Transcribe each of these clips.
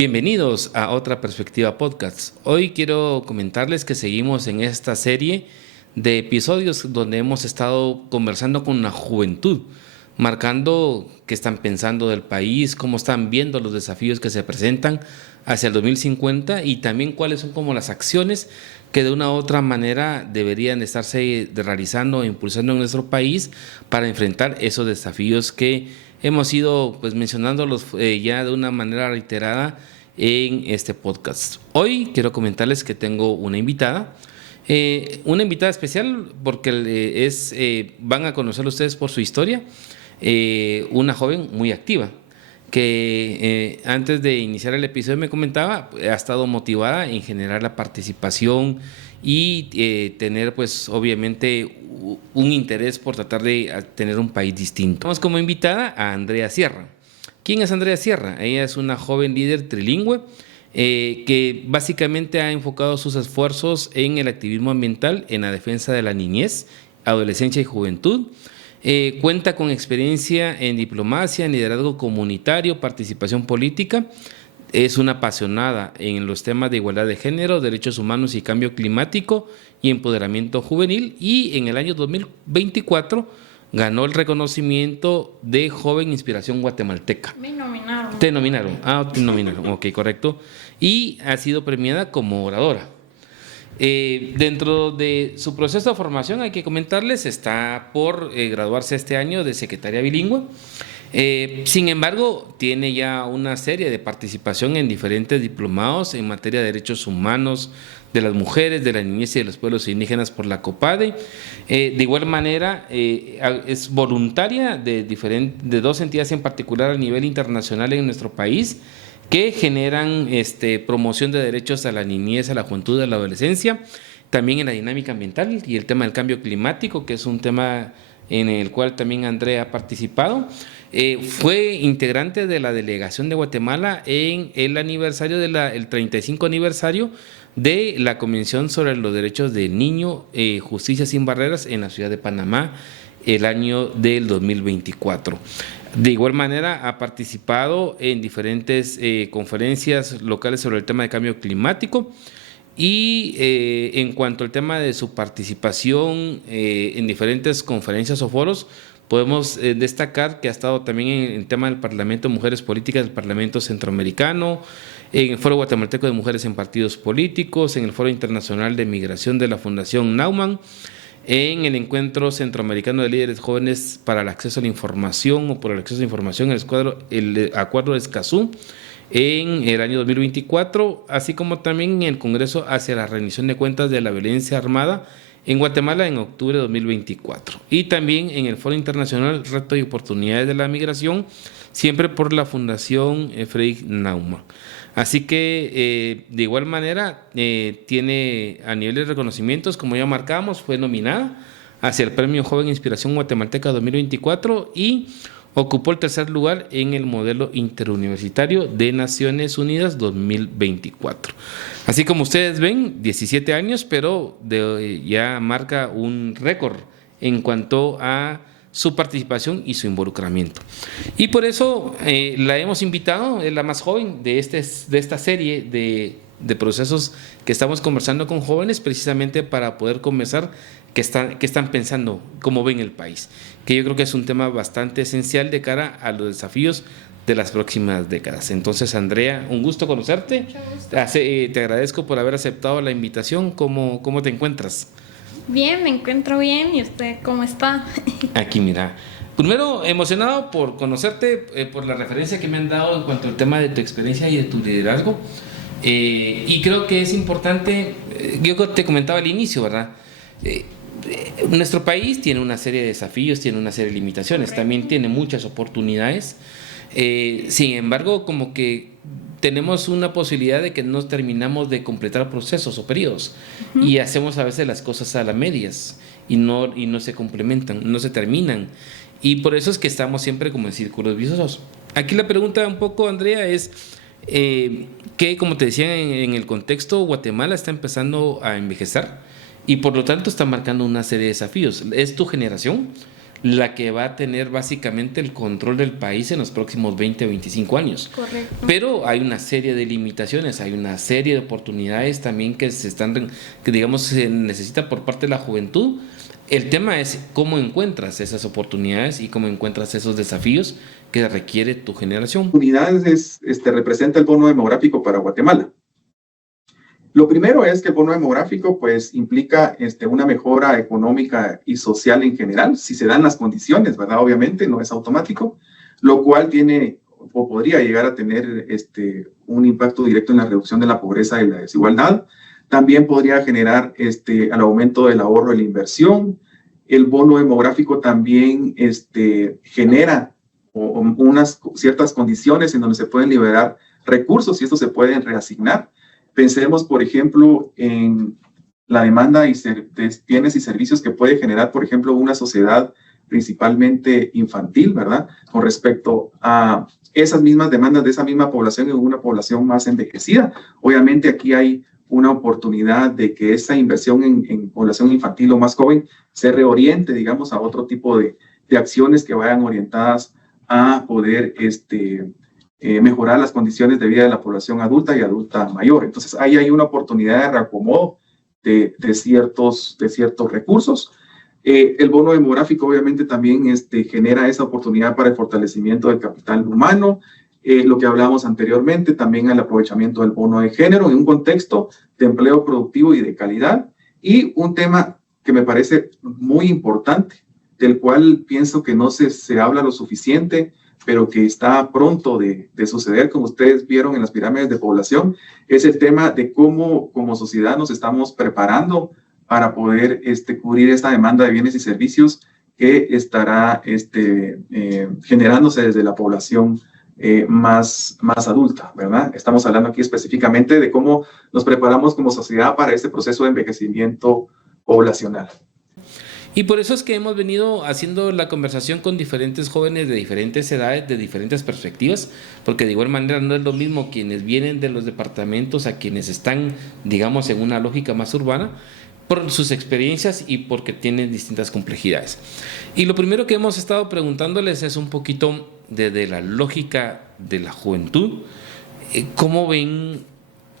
Bienvenidos a Otra Perspectiva Podcast. Hoy quiero comentarles que seguimos en esta serie de episodios donde hemos estado conversando con la juventud, marcando qué están pensando del país, cómo están viendo los desafíos que se presentan hacia el 2050 y también cuáles son como las acciones que de una u otra manera deberían estarse realizando e impulsando en nuestro país para enfrentar esos desafíos que hemos ido mencionándolos ya de una manera reiterada en este podcast. Hoy quiero comentarles que tengo una invitada especial porque van a conocer ustedes por su historia, una joven muy activa que antes de iniciar el episodio me comentaba, ha estado motivada en generar la participación y tener obviamente un interés por tratar de tener un país distinto. Tenemos como invitada a Andrea Sierra. ¿Quién es Andrea Sierra? Ella es una joven líder trilingüe que básicamente ha enfocado sus esfuerzos en el activismo ambiental, en la defensa de la niñez, adolescencia y juventud. Cuenta con experiencia en diplomacia, en liderazgo comunitario, participación política. Es una apasionada en los temas de igualdad de género, derechos humanos y cambio climático y empoderamiento juvenil. Y en el año 2024 ganó el reconocimiento de Joven Inspiración Guatemalteca. Me nominaron. Te nominaron. Te nominaron. Ok, correcto. Y ha sido premiada como oradora. Dentro de su proceso de formación, hay que comentarles, está por graduarse este año de secretaria bilingüe. Sin embargo, tiene ya una serie de participación en diferentes diplomados en materia de derechos humanos de las mujeres, de la niñez y de los pueblos indígenas por la COPADE. De igual manera, es voluntaria de dos entidades en particular a nivel internacional en nuestro país, que generan promoción de derechos a la niñez, a la juventud, a la adolescencia, también en la dinámica ambiental y el tema del cambio climático, que es un tema en el cual también Andrea ha participado. Fue integrante de la delegación de Guatemala en el aniversario el 35 aniversario de la Convención sobre los Derechos del Niño, Justicia sin Barreras en la ciudad de Panamá, el año del 2024. De igual manera, ha participado en diferentes conferencias locales sobre el tema de cambio climático y en cuanto al tema de su participación en diferentes conferencias o foros, podemos destacar que ha estado también en el tema del Parlamento de Mujeres Políticas del Parlamento Centroamericano, en el Foro Guatemalteco de Mujeres en Partidos Políticos, en el Foro Internacional de Migración de la Fundación Naumann, en el Encuentro Centroamericano de Líderes Jóvenes para el Acceso a la Información o por el Acceso a la Información, el Acuerdo de Escazú, en el año 2024, así como también en el Congreso hacia la rendición de cuentas de la violencia armada en Guatemala en octubre de 2024. Y también en el Foro Internacional Retos y Oportunidades de la Migración, siempre por la Fundación Friedrich Naumann. Así que de igual manera tiene a nivel de reconocimientos, como ya marcamos, fue nominada hacia el Premio Joven Inspiración Guatemalteca 2024 y ocupó el tercer lugar en el modelo interuniversitario de Naciones Unidas 2024. Así como ustedes ven, 17 años, pero ya marca un récord en cuanto a su participación y su involucramiento. Y por eso la hemos invitado, es la más joven de esta serie de procesos que estamos conversando con jóvenes, precisamente para poder conversar qué están pensando, cómo ven el país, que yo creo que es un tema bastante esencial de cara a los desafíos de las próximas décadas. Entonces, Andrea, un gusto conocerte. Mucho gusto. Te agradezco por haber aceptado la invitación. ¿Cómo te encuentras? Bien, me encuentro bien. ¿Y usted cómo está? Aquí, mira. Primero, emocionado por conocerte, por la referencia que me han dado en cuanto al tema de tu experiencia y de tu liderazgo. Y creo que es importante, yo te comentaba al inicio, ¿verdad? Nuestro país tiene una serie de desafíos, tiene una serie de limitaciones, también tiene muchas oportunidades. Sin embargo, como que tenemos una posibilidad de que no terminamos de completar procesos o periodos y hacemos a veces las cosas a las medias y no se complementan, no se terminan, y por eso es que estamos siempre como en círculos viciosos. Aquí la pregunta un poco, Andrea, es que, como te decía, en el contexto, Guatemala está empezando a envejecer y por lo tanto está marcando una serie de desafíos. Es tu generación la que va a tener básicamente el control del país en los próximos 20 o 25 años. Correcto. Pero hay una serie de limitaciones, hay una serie de oportunidades también que digamos se necesita por parte de la juventud. El tema es cómo encuentras esas oportunidades y cómo encuentras esos desafíos que requiere tu generación. Unidades representa el bono demográfico para Guatemala. Lo primero es que el bono demográfico pues implica una mejora económica y social en general, si se dan las condiciones, ¿verdad? Obviamente no es automático, lo cual tiene o podría llegar a tener un impacto directo en la reducción de la pobreza y la desigualdad. También podría generar al aumento del ahorro y la inversión. El bono demográfico también genera unas ciertas condiciones en donde se pueden liberar recursos y estos se pueden reasignar. Pensemos, por ejemplo, en la demanda de bienes y servicios que puede generar, por ejemplo, una sociedad principalmente infantil, ¿verdad? Con respecto a esas mismas demandas de esa misma población y una población más envejecida. Obviamente aquí hay una oportunidad de que esa inversión en población infantil o más joven se reoriente, digamos, a otro tipo de acciones que vayan orientadas a poder mejorar las condiciones de vida de la población adulta y adulta mayor. Entonces, ahí hay una oportunidad de reacomodo de ciertos recursos. El bono demográfico obviamente también genera esa oportunidad para el fortalecimiento del capital humano, lo que hablábamos anteriormente, también el aprovechamiento del bono de género en un contexto de empleo productivo y de calidad. Y un tema que me parece muy importante, del cual pienso que no se habla lo suficiente, pero que está pronto de suceder, como ustedes vieron en las pirámides de población, es el tema de cómo como sociedad nos estamos preparando para poder cubrir esta demanda de bienes y servicios que estará generándose desde la población más adulta, ¿verdad? Estamos hablando aquí específicamente de cómo nos preparamos como sociedad para este proceso de envejecimiento poblacional. Y por eso es que hemos venido haciendo la conversación con diferentes jóvenes de diferentes edades, de diferentes perspectivas, porque de igual manera no es lo mismo quienes vienen de los departamentos a quienes están, digamos, en una lógica más urbana, por sus experiencias y porque tienen distintas complejidades. Y lo primero que hemos estado preguntándoles es un poquito desde la lógica de la juventud, ¿cómo ven,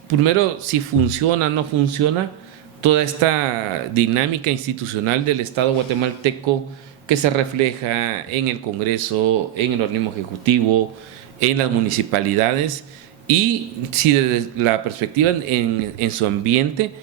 primero, si funciona o no funciona toda esta dinámica institucional del Estado guatemalteco que se refleja en el Congreso, en el organismo ejecutivo, en las municipalidades, y si desde la perspectiva en su ambiente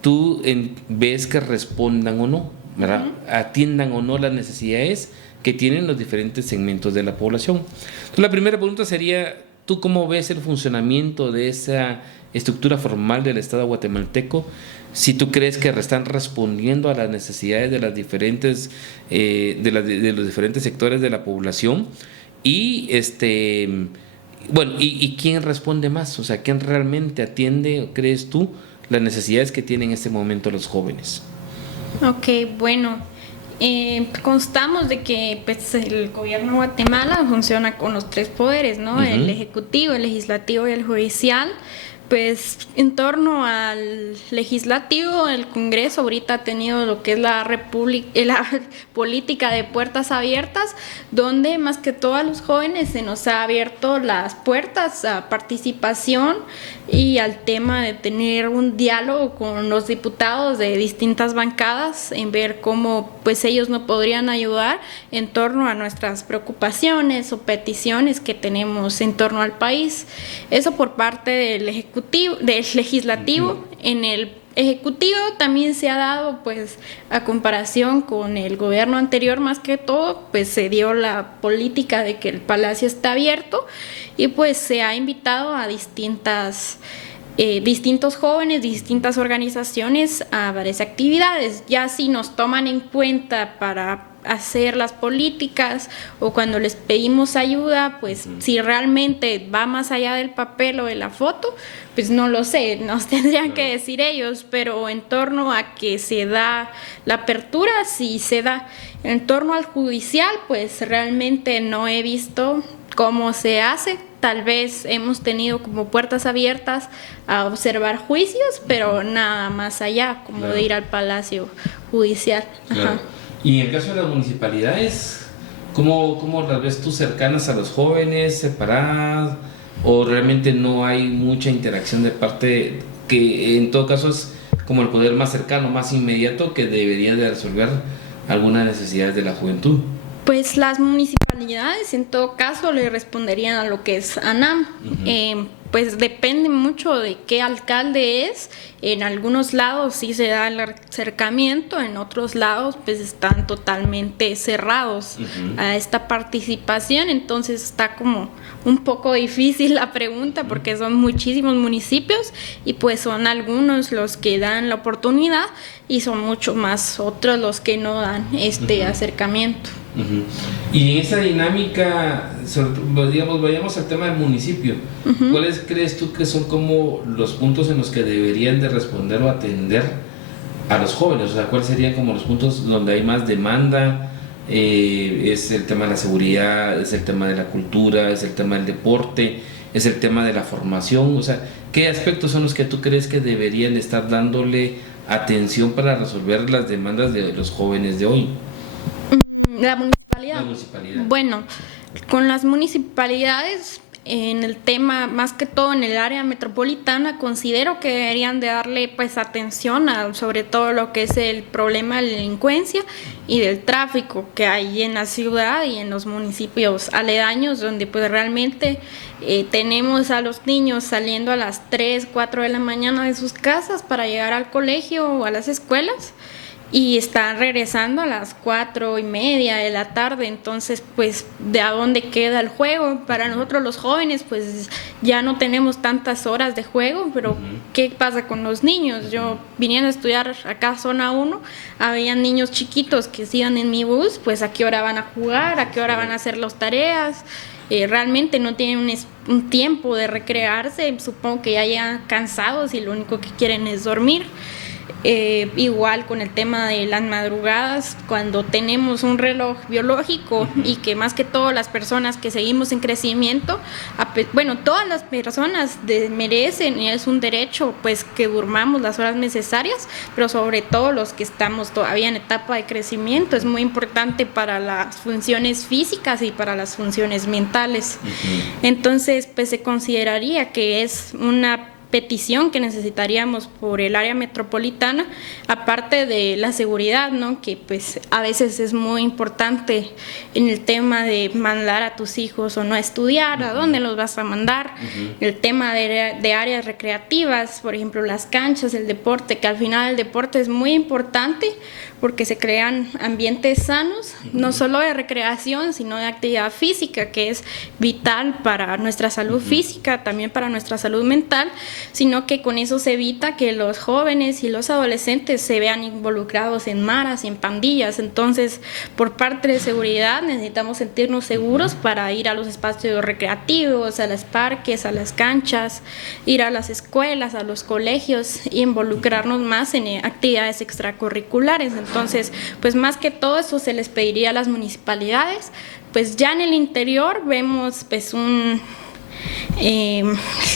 tú ves que respondan o no, ¿verdad? Atiendan o no las necesidades que tienen los diferentes segmentos de la población. Entonces, la primera pregunta sería, ¿tú cómo ves el funcionamiento de esa estructura formal del Estado guatemalteco? Si tú crees que están respondiendo a las necesidades de las diferentes de los diferentes sectores de la población y bueno, y quién responde más, o sea, quién realmente atiende, crees tú, las necesidades que tienen en este momento los jóvenes. Ok, bueno, constamos de que pues, el gobierno de Guatemala funciona con los tres poderes, ¿no? Uh-huh. El ejecutivo, el legislativo y el judicial. Pues en torno al legislativo, el Congreso ahorita ha tenido lo que es la política de puertas abiertas, donde más que todo a los jóvenes se nos ha abierto las puertas a participación y al tema de tener un diálogo con los diputados de distintas bancadas en ver cómo pues ellos nos podrían ayudar en torno a nuestras preocupaciones o peticiones que tenemos en torno al país. Eso por parte del legislativo. En el ejecutivo también se ha dado, pues, a comparación con el gobierno anterior, más que todo, pues se dio la política de que el palacio está abierto y pues se ha invitado a distintos jóvenes, distintas organizaciones a varias actividades. Ya si nos toman en cuenta para hacer las políticas o cuando les pedimos ayuda, pues si realmente va más allá del papel o de la foto, pues no lo sé, nos tendrían que decir ellos, pero en torno a que se da la apertura, sí se da. En torno al judicial, pues realmente no he visto cómo se hace. Tal vez hemos tenido como puertas abiertas a observar juicios, pero nada más allá, como de ir al Palacio Judicial. Claro. Ajá. Y en el caso de las municipalidades, ¿cómo las ves tú, cercanas a los jóvenes, separadas? ¿O realmente no hay mucha interacción de parte que en todo caso es como el poder más cercano, más inmediato, que debería de resolver algunas necesidades de la juventud? Pues las municipalidades en todo caso le responderían a lo que es ANAM. Pues depende mucho de qué alcalde es. En algunos lados sí se da el acercamiento, en otros lados pues están totalmente cerrados a esta participación. Entonces está como un poco difícil la pregunta porque son muchísimos municipios y pues son algunos los que dan la oportunidad y son mucho más otros los que no dan este acercamiento. Y en esa dinámica, digamos, vayamos al tema del municipio. ¿Cuáles crees tú que son como los puntos en los que deberían de responder o atender a los jóvenes? O sea, ¿cuáles serían como los puntos donde hay más demanda? ¿Es el tema de la seguridad? ¿Es el tema de la cultura? ¿Es el tema del deporte? ¿Es el tema de la formación? O sea, ¿qué aspectos son los que tú crees que deberían estar dándole atención para resolver las demandas de los jóvenes de hoy? La municipalidad. Bueno, con las municipalidades en el tema, más que todo en el área metropolitana, considero que deberían de darle pues atención a sobre todo lo que es el problema de la delincuencia y del tráfico que hay en la ciudad y en los municipios aledaños, donde pues realmente tenemos a los niños saliendo a las 3, 4 de la mañana de sus casas para llegar al colegio o a las escuelas, y están regresando a las 4:30 de la tarde. Entonces pues ¿de a dónde queda el juego? Para nosotros los jóvenes pues ya no tenemos tantas horas de juego, pero ¿qué pasa con los niños? Yo viniendo a estudiar acá a Zona 1, había niños chiquitos que iban en mi bus, pues ¿a qué hora van a jugar? ¿A qué hora van a hacer las tareas? Realmente no tienen un tiempo de recrearse, supongo que ya llegan cansados y lo único que quieren es dormir. Igual con el tema de las madrugadas, cuando tenemos un reloj biológico y que más que todo las personas que seguimos en crecimiento, bueno, todas las personas merecen y es un derecho pues que durmamos las horas necesarias, pero sobre todo los que estamos todavía en etapa de crecimiento, es muy importante para las funciones físicas y para las funciones mentales. Entonces pues se consideraría que es una petición que necesitaríamos por el área metropolitana, aparte de la seguridad, ¿no? Que pues a veces es muy importante en el tema de mandar a tus hijos o no a estudiar, a dónde los vas a mandar, el tema de áreas recreativas, por ejemplo las canchas, el deporte, que al final el deporte es muy importante porque se crean ambientes sanos, no solo de recreación, sino de actividad física, que es vital para nuestra salud física, también para nuestra salud mental, sino que con eso se evita que los jóvenes y los adolescentes se vean involucrados en maras y en pandillas. Entonces, por parte de seguridad necesitamos sentirnos seguros para ir a los espacios recreativos, a los parques, a las canchas, ir a las escuelas, a los colegios y involucrarnos más en actividades extracurriculares. Entonces, pues más que todo eso se les pediría a las municipalidades. Pues ya en el interior vemos pues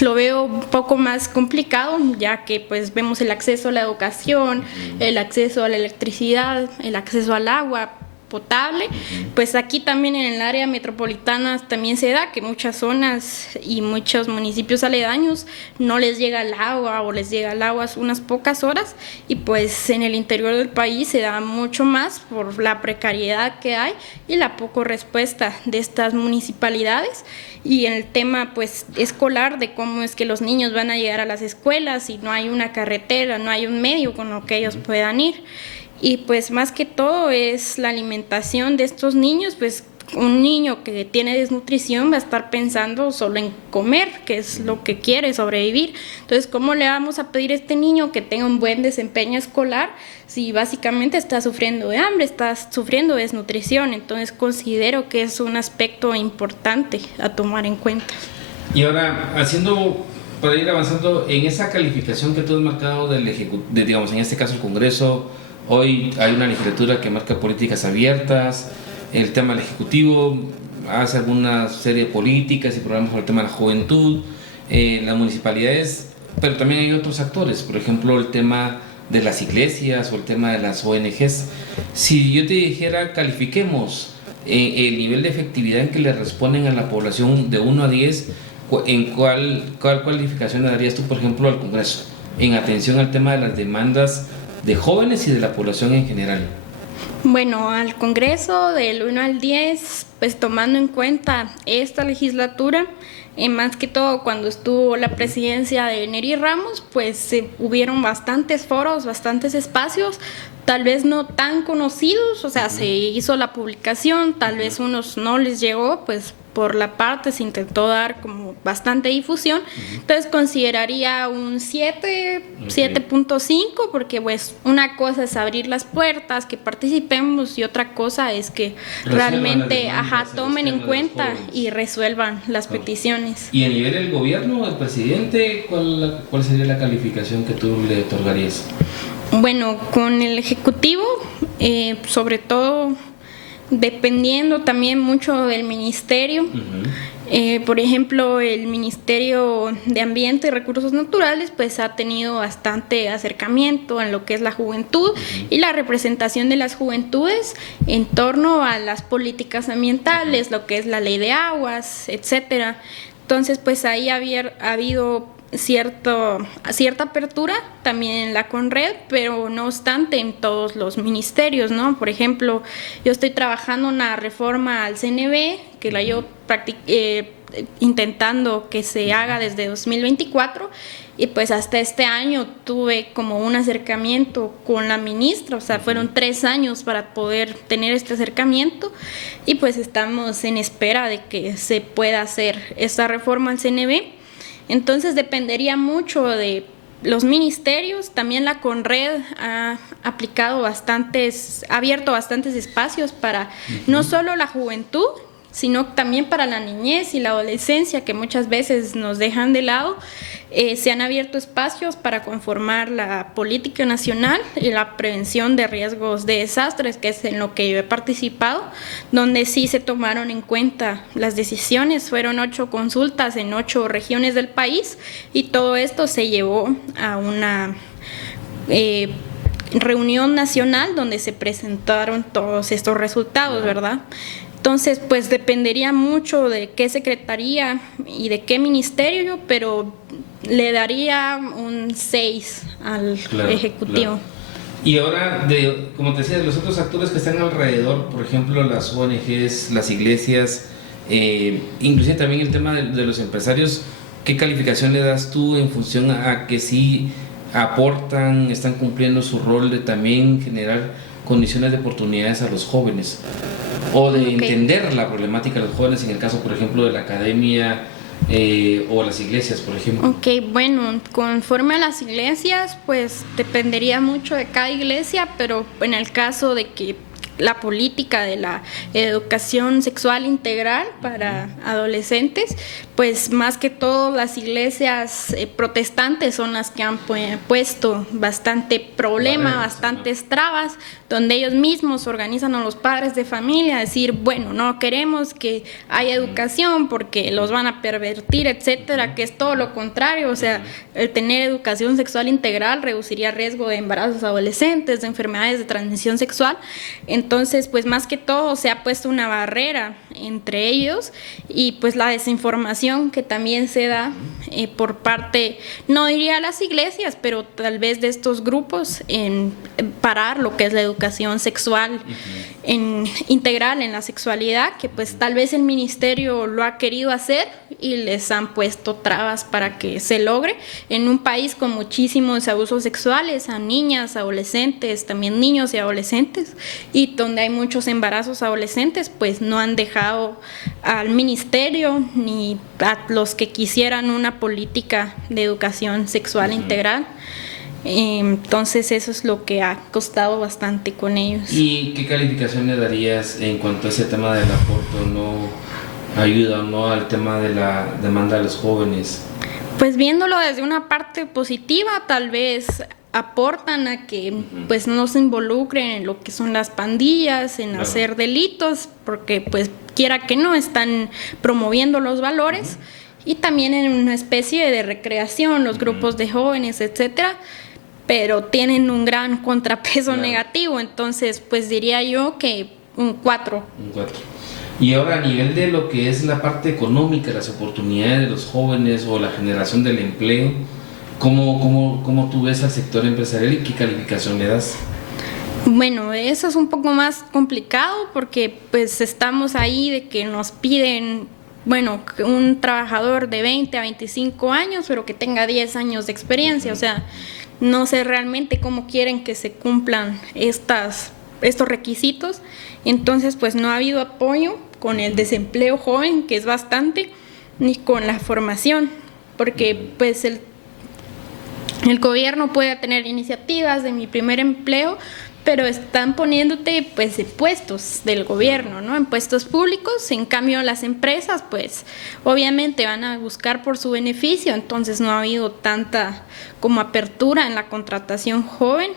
lo veo un poco más complicado, ya que pues vemos el acceso a la educación, el acceso a la electricidad, el acceso al agua potable. Pues aquí también en el área metropolitana también se da que muchas zonas y muchos municipios aledaños no les llega el agua o les llega el agua unas pocas horas, y pues en el interior del país se da mucho más por la precariedad que hay y la poca respuesta de estas municipalidades. Y en el tema pues escolar, de cómo es que los niños van a llegar a las escuelas y no hay una carretera, no hay un medio con lo que ellos puedan ir. Y pues más que todo es la alimentación de estos niños. Pues un niño que tiene desnutrición va a estar pensando solo en comer, que es lo que quiere, sobrevivir. Entonces, ¿cómo le vamos a pedir a este niño que tenga un buen desempeño escolar si básicamente está sufriendo de hambre, está sufriendo de desnutrición? Entonces considero que es un aspecto importante a tomar en cuenta. Y ahora, para ir avanzando en esa calificación que tú has marcado digamos, en este caso el Congreso. Hoy hay una legislatura que marca políticas abiertas, el tema del Ejecutivo hace alguna serie de políticas y programas sobre el tema de la juventud, las municipalidades, pero también hay otros actores, por ejemplo el tema de las iglesias o el tema de las ONGs. Si yo te dijera, califiquemos el nivel de efectividad en que le responden a la población de 1 a 10, ¿en cuál calificación le darías tú, por ejemplo, al Congreso, en atención al tema de las demandas de jóvenes y de la población en general? Bueno, al Congreso del 1 al 10, pues tomando en cuenta esta legislatura, más que todo cuando estuvo la presidencia de Neri Ramos, pues hubieron bastantes foros, bastantes espacios, tal vez no tan conocidos, o sea, se hizo la publicación, tal vez unos no les llegó, pues por la parte se intentó dar como bastante difusión, entonces consideraría un 7, 7.5, porque pues una cosa es abrir las puertas, que participemos, y otra cosa es que realmente tomen en cuenta y resuelvan las peticiones. Y a nivel del gobierno, del presidente, ¿cuál sería la calificación que tú le otorgarías? Bueno, con el Ejecutivo, sobre todo dependiendo también mucho del ministerio. Por ejemplo, el Ministerio de Ambiente y Recursos Naturales pues ha tenido bastante acercamiento en lo que es la juventud y la representación de las juventudes en torno a las políticas ambientales, lo que es la ley de aguas, etcétera. Entonces, pues ahí ha habido cierta apertura también en la Conred, pero no obstante en todos los ministerios, ¿no? Por ejemplo, yo estoy trabajando una reforma al CNB, que la yo intentando que se haga desde 2024, y pues hasta este año tuve como un acercamiento con la ministra, o sea, fueron 3 años para poder tener este acercamiento, y pues estamos en espera de que se pueda hacer esta reforma al CNB. Entonces dependería mucho de los ministerios. También la Conred ha abierto bastantes espacios para no solo la juventud, sino también para la niñez y la adolescencia, que muchas veces nos dejan de lado. Se han abierto espacios para conformar la política nacional y la prevención de riesgos de desastres, que es en lo que yo he participado, donde sí se tomaron en cuenta las decisiones. Fueron 8 consultas en 8 regiones del país, y todo esto se llevó a una reunión nacional donde se presentaron todos estos resultados, ¿verdad? Entonces, pues dependería mucho de qué secretaría y de qué ministerio, pero le daría un 6 al Ejecutivo. Claro. Y ahora, como te decía, de los otros actores que están alrededor, por ejemplo, las ONGs, las iglesias, inclusive también el tema de los empresarios, ¿qué calificación le das tú en función a que sí aportan, están cumpliendo su rol de también generar condiciones de oportunidades a los jóvenes, o de entender la problemática de los jóvenes, en el caso, por ejemplo, de la academia o las iglesias, por ejemplo? Ok, bueno, conforme a las iglesias, pues dependería mucho de cada iglesia, pero en el caso de que la política de la educación sexual integral para adolescentes, pues más que todo las iglesias protestantes son las que han puesto bastante problema, bastantes trabas, donde ellos mismos organizan a los padres de familia a decir, bueno, no queremos que haya educación porque los van a pervertir, etcétera, que es todo lo contrario. O sea, el tener educación sexual integral reduciría riesgo de embarazos adolescentes, de enfermedades de transmisión sexual. Entonces, pues más que todo se ha puesto una barrera entre ellos, y pues la desinformación que también se da por parte, no diría las iglesias, pero tal vez de estos grupos, en parar lo que es la educación sexual integral en la sexualidad, que pues tal vez el ministerio lo ha querido hacer y les han puesto trabas para que se logre en un país con muchísimos abusos sexuales a niñas, adolescentes, también niños y adolescentes, y donde hay muchos embarazos adolescentes, pues no han dejado al ministerio ni a los que quisieran una política de educación sexual integral. Entonces eso es lo que ha costado bastante con ellos. ¿Y qué calificación le darías en cuanto a ese tema del aporte o no ayuda o no al tema de la demanda de los jóvenes? Pues viéndolo desde una parte positiva, tal vez aportan a que pues no se involucren en lo que son las pandillas, en hacer delitos, porque pues quiera que no, están promoviendo los valores, y también en una especie de recreación, los grupos de jóvenes, etcétera. pero tienen un gran contrapeso negativo, entonces pues diría yo que un 4. Un 4. Y ahora, a nivel de lo que es la parte económica, las oportunidades de los jóvenes o la generación del empleo, ¿cómo tú ves al sector empresarial y qué calificación le das? Bueno, eso es un poco más complicado porque pues estamos ahí de que nos piden, bueno, un trabajador de 20 a 25 años, pero que tenga 10 años de experiencia. O sea, no sé realmente cómo quieren que se cumplan estos requisitos. Entonces, pues no ha habido apoyo con el desempleo joven, que es bastante, ni con la formación, porque pues el gobierno puede tener iniciativas de mi primer empleo, pero están poniéndote pues en puestos del gobierno, ¿no? En puestos públicos. En cambio las empresas pues obviamente van a buscar por su beneficio, entonces no ha habido tanta como apertura en la contratación joven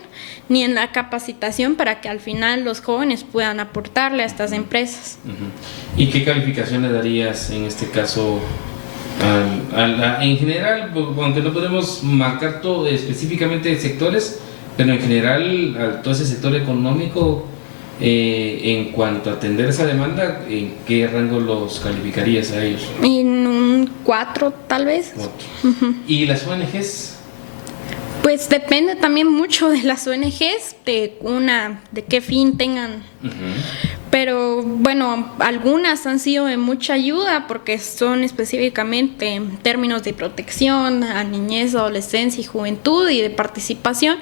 ni en la capacitación para que al final los jóvenes puedan aportarle a estas empresas. ¿Y qué calificación le darías en este caso en general, aunque no podemos marcar todo específicamente sectores, pero en general a todo ese sector económico, en cuanto a atender esa demanda, ¿en qué rango los calificarías a ellos? En un 4 tal vez. 4. ¿Y las ONGs? Pues depende también mucho de las ONGs, de qué fin tengan. Pero bueno, algunas han sido de mucha ayuda porque son específicamente en términos de protección a niñez, adolescencia y juventud y de participación.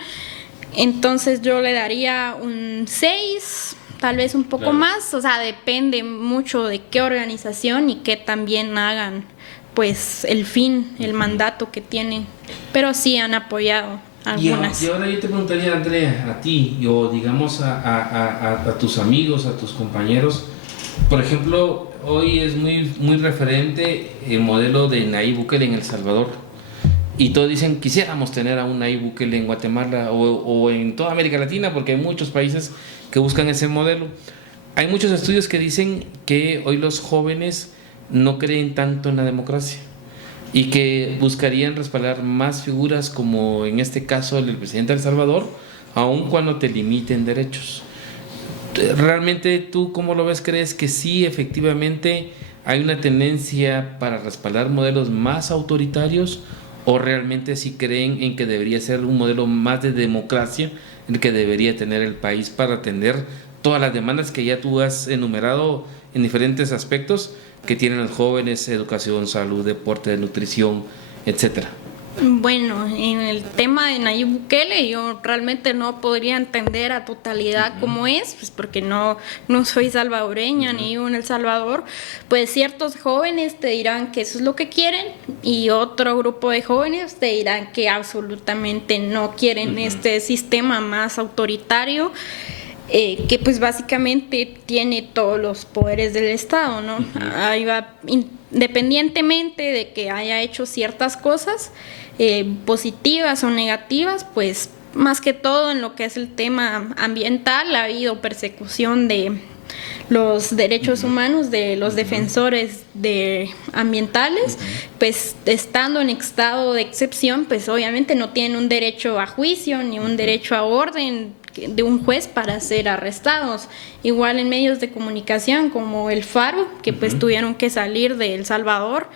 Entonces yo le daría un 6, tal vez un poco más. O sea, depende mucho de qué organización y qué también hagan pues el fin, el mandato que tienen, pero sí han apoyado algunas. Y ahora yo te preguntaría, Andrea, a ti, o digamos a tus amigos, a tus compañeros, por ejemplo, hoy es muy referente el modelo de Nayib Bukele en El Salvador, y todos dicen, quisiéramos tener a un Nayib Bukele en Guatemala o en toda América Latina, porque hay muchos países que buscan ese modelo. Hay muchos estudios que dicen que hoy los jóvenes no creen tanto en la democracia y que buscarían respaldar más figuras como en este caso el presidente de El Salvador, aun cuando te limiten derechos. ¿Realmente tú cómo lo ves? ¿Crees que sí, efectivamente hay una tendencia para respaldar modelos más autoritarios, o realmente sí creen en que debería ser un modelo más de democracia el que debería tener el país para atender todas las demandas que ya tú has enumerado en diferentes aspectos que tienen los jóvenes: educación, salud, deporte, nutrición, etcétera? Bueno, en el tema de Nayib Bukele yo realmente no podría entender a totalidad cómo es, pues porque no soy salvadoreña ni vivo en El Salvador. Pues ciertos jóvenes te dirán que eso es lo que quieren y otro grupo de jóvenes te dirán que absolutamente no quieren este sistema más autoritario, que pues básicamente tiene todos los poderes del Estado, ¿no? Ahí va, independientemente de que haya hecho ciertas cosas positivas o negativas, pues más que todo en lo que es el tema ambiental ha habido persecución de los derechos humanos de los defensores ambientales, pues estando en estado de excepción, pues obviamente no tienen un derecho a juicio ni un derecho a orden de un juez para ser arrestados. Igual en medios de comunicación como El Faro, que pues tuvieron que salir de El Salvador,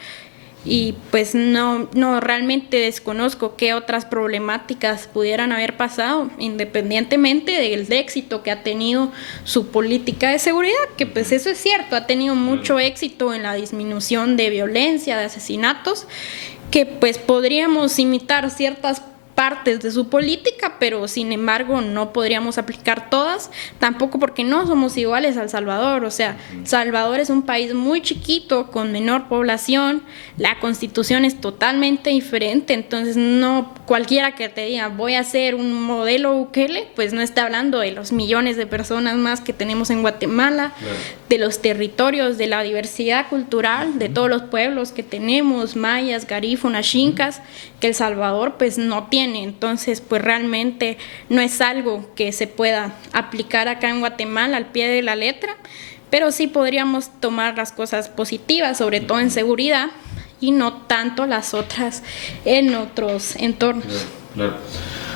y pues no realmente desconozco qué otras problemáticas pudieran haber pasado, independientemente del éxito que ha tenido su política de seguridad, que pues eso es cierto, ha tenido mucho éxito en la disminución de violencia, de asesinatos, que pues podríamos imitar ciertas partes de su política, pero sin embargo no podríamos aplicar todas, tampoco porque no somos iguales a El Salvador. O sea, Salvador es un país muy chiquito, con menor población, la constitución es totalmente diferente, entonces no cualquiera que te diga voy a hacer un modelo Bukele, pues no está hablando de los millones de personas más que tenemos en Guatemala, de los territorios, de la diversidad cultural, de todos los pueblos que tenemos, mayas, garífunas, xincas, que El Salvador pues no tiene. Entonces pues realmente no es algo que se pueda aplicar acá en Guatemala al pie de la letra, pero sí podríamos tomar las cosas positivas, sobre todo en seguridad, y no tanto las otras en otros entornos. Claro.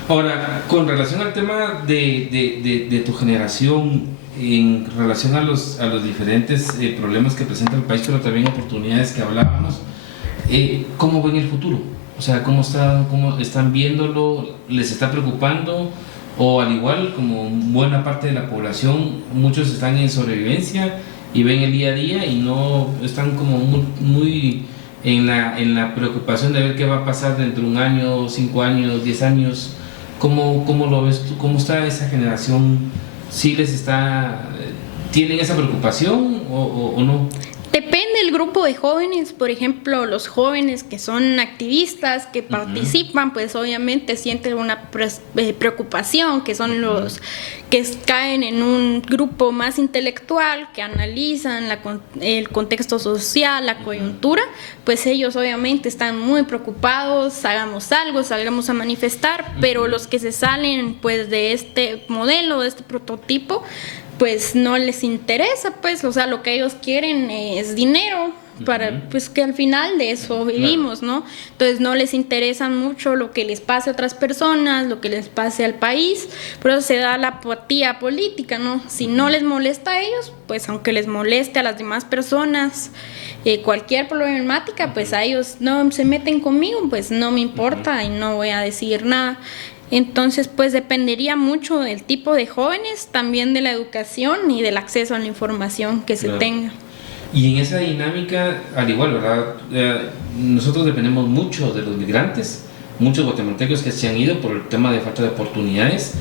Ahora, con relación al tema de tu generación, en relación a los diferentes problemas que presenta el país, pero también oportunidades que hablábamos, ¿cómo ven el futuro? O sea, ¿cómo están viéndolo? ¿Les está preocupando? O al igual, como buena parte de la población, muchos están en sobrevivencia y ven el día a día y no están como muy en la preocupación de ver qué va a pasar dentro de un año, 5 años, 10 años. ¿Cómo lo ves tú? ¿Cómo está esa generación? ¿Sí tienen esa preocupación o no? Depende del grupo de jóvenes, por ejemplo, los jóvenes que son activistas, que participan, pues obviamente sienten una preocupación, que son los que caen en un grupo más intelectual, que analizan el contexto social, la coyuntura, pues ellos obviamente están muy preocupados, hagamos algo, salgamos a manifestar, pero los que se salen pues de este modelo, de este prototipo, pues no les interesa, pues, o sea, lo que ellos quieren es dinero, para pues que al final de eso vivimos, ¿no? Entonces no les interesa mucho lo que les pase a otras personas, lo que les pase al país, por eso se da la apatía política, ¿no? Si no les molesta a ellos, pues aunque les moleste a las demás personas, cualquier problemática, pues a ellos no se meten conmigo, pues no me importa y no voy a decir nada. Entonces, pues dependería mucho del tipo de jóvenes, también de la educación y del acceso a la información que se tenga. Y en esa dinámica, al igual, ¿verdad? Nosotros dependemos mucho de los migrantes, muchos guatemaltecos que se han ido por el tema de falta de oportunidades.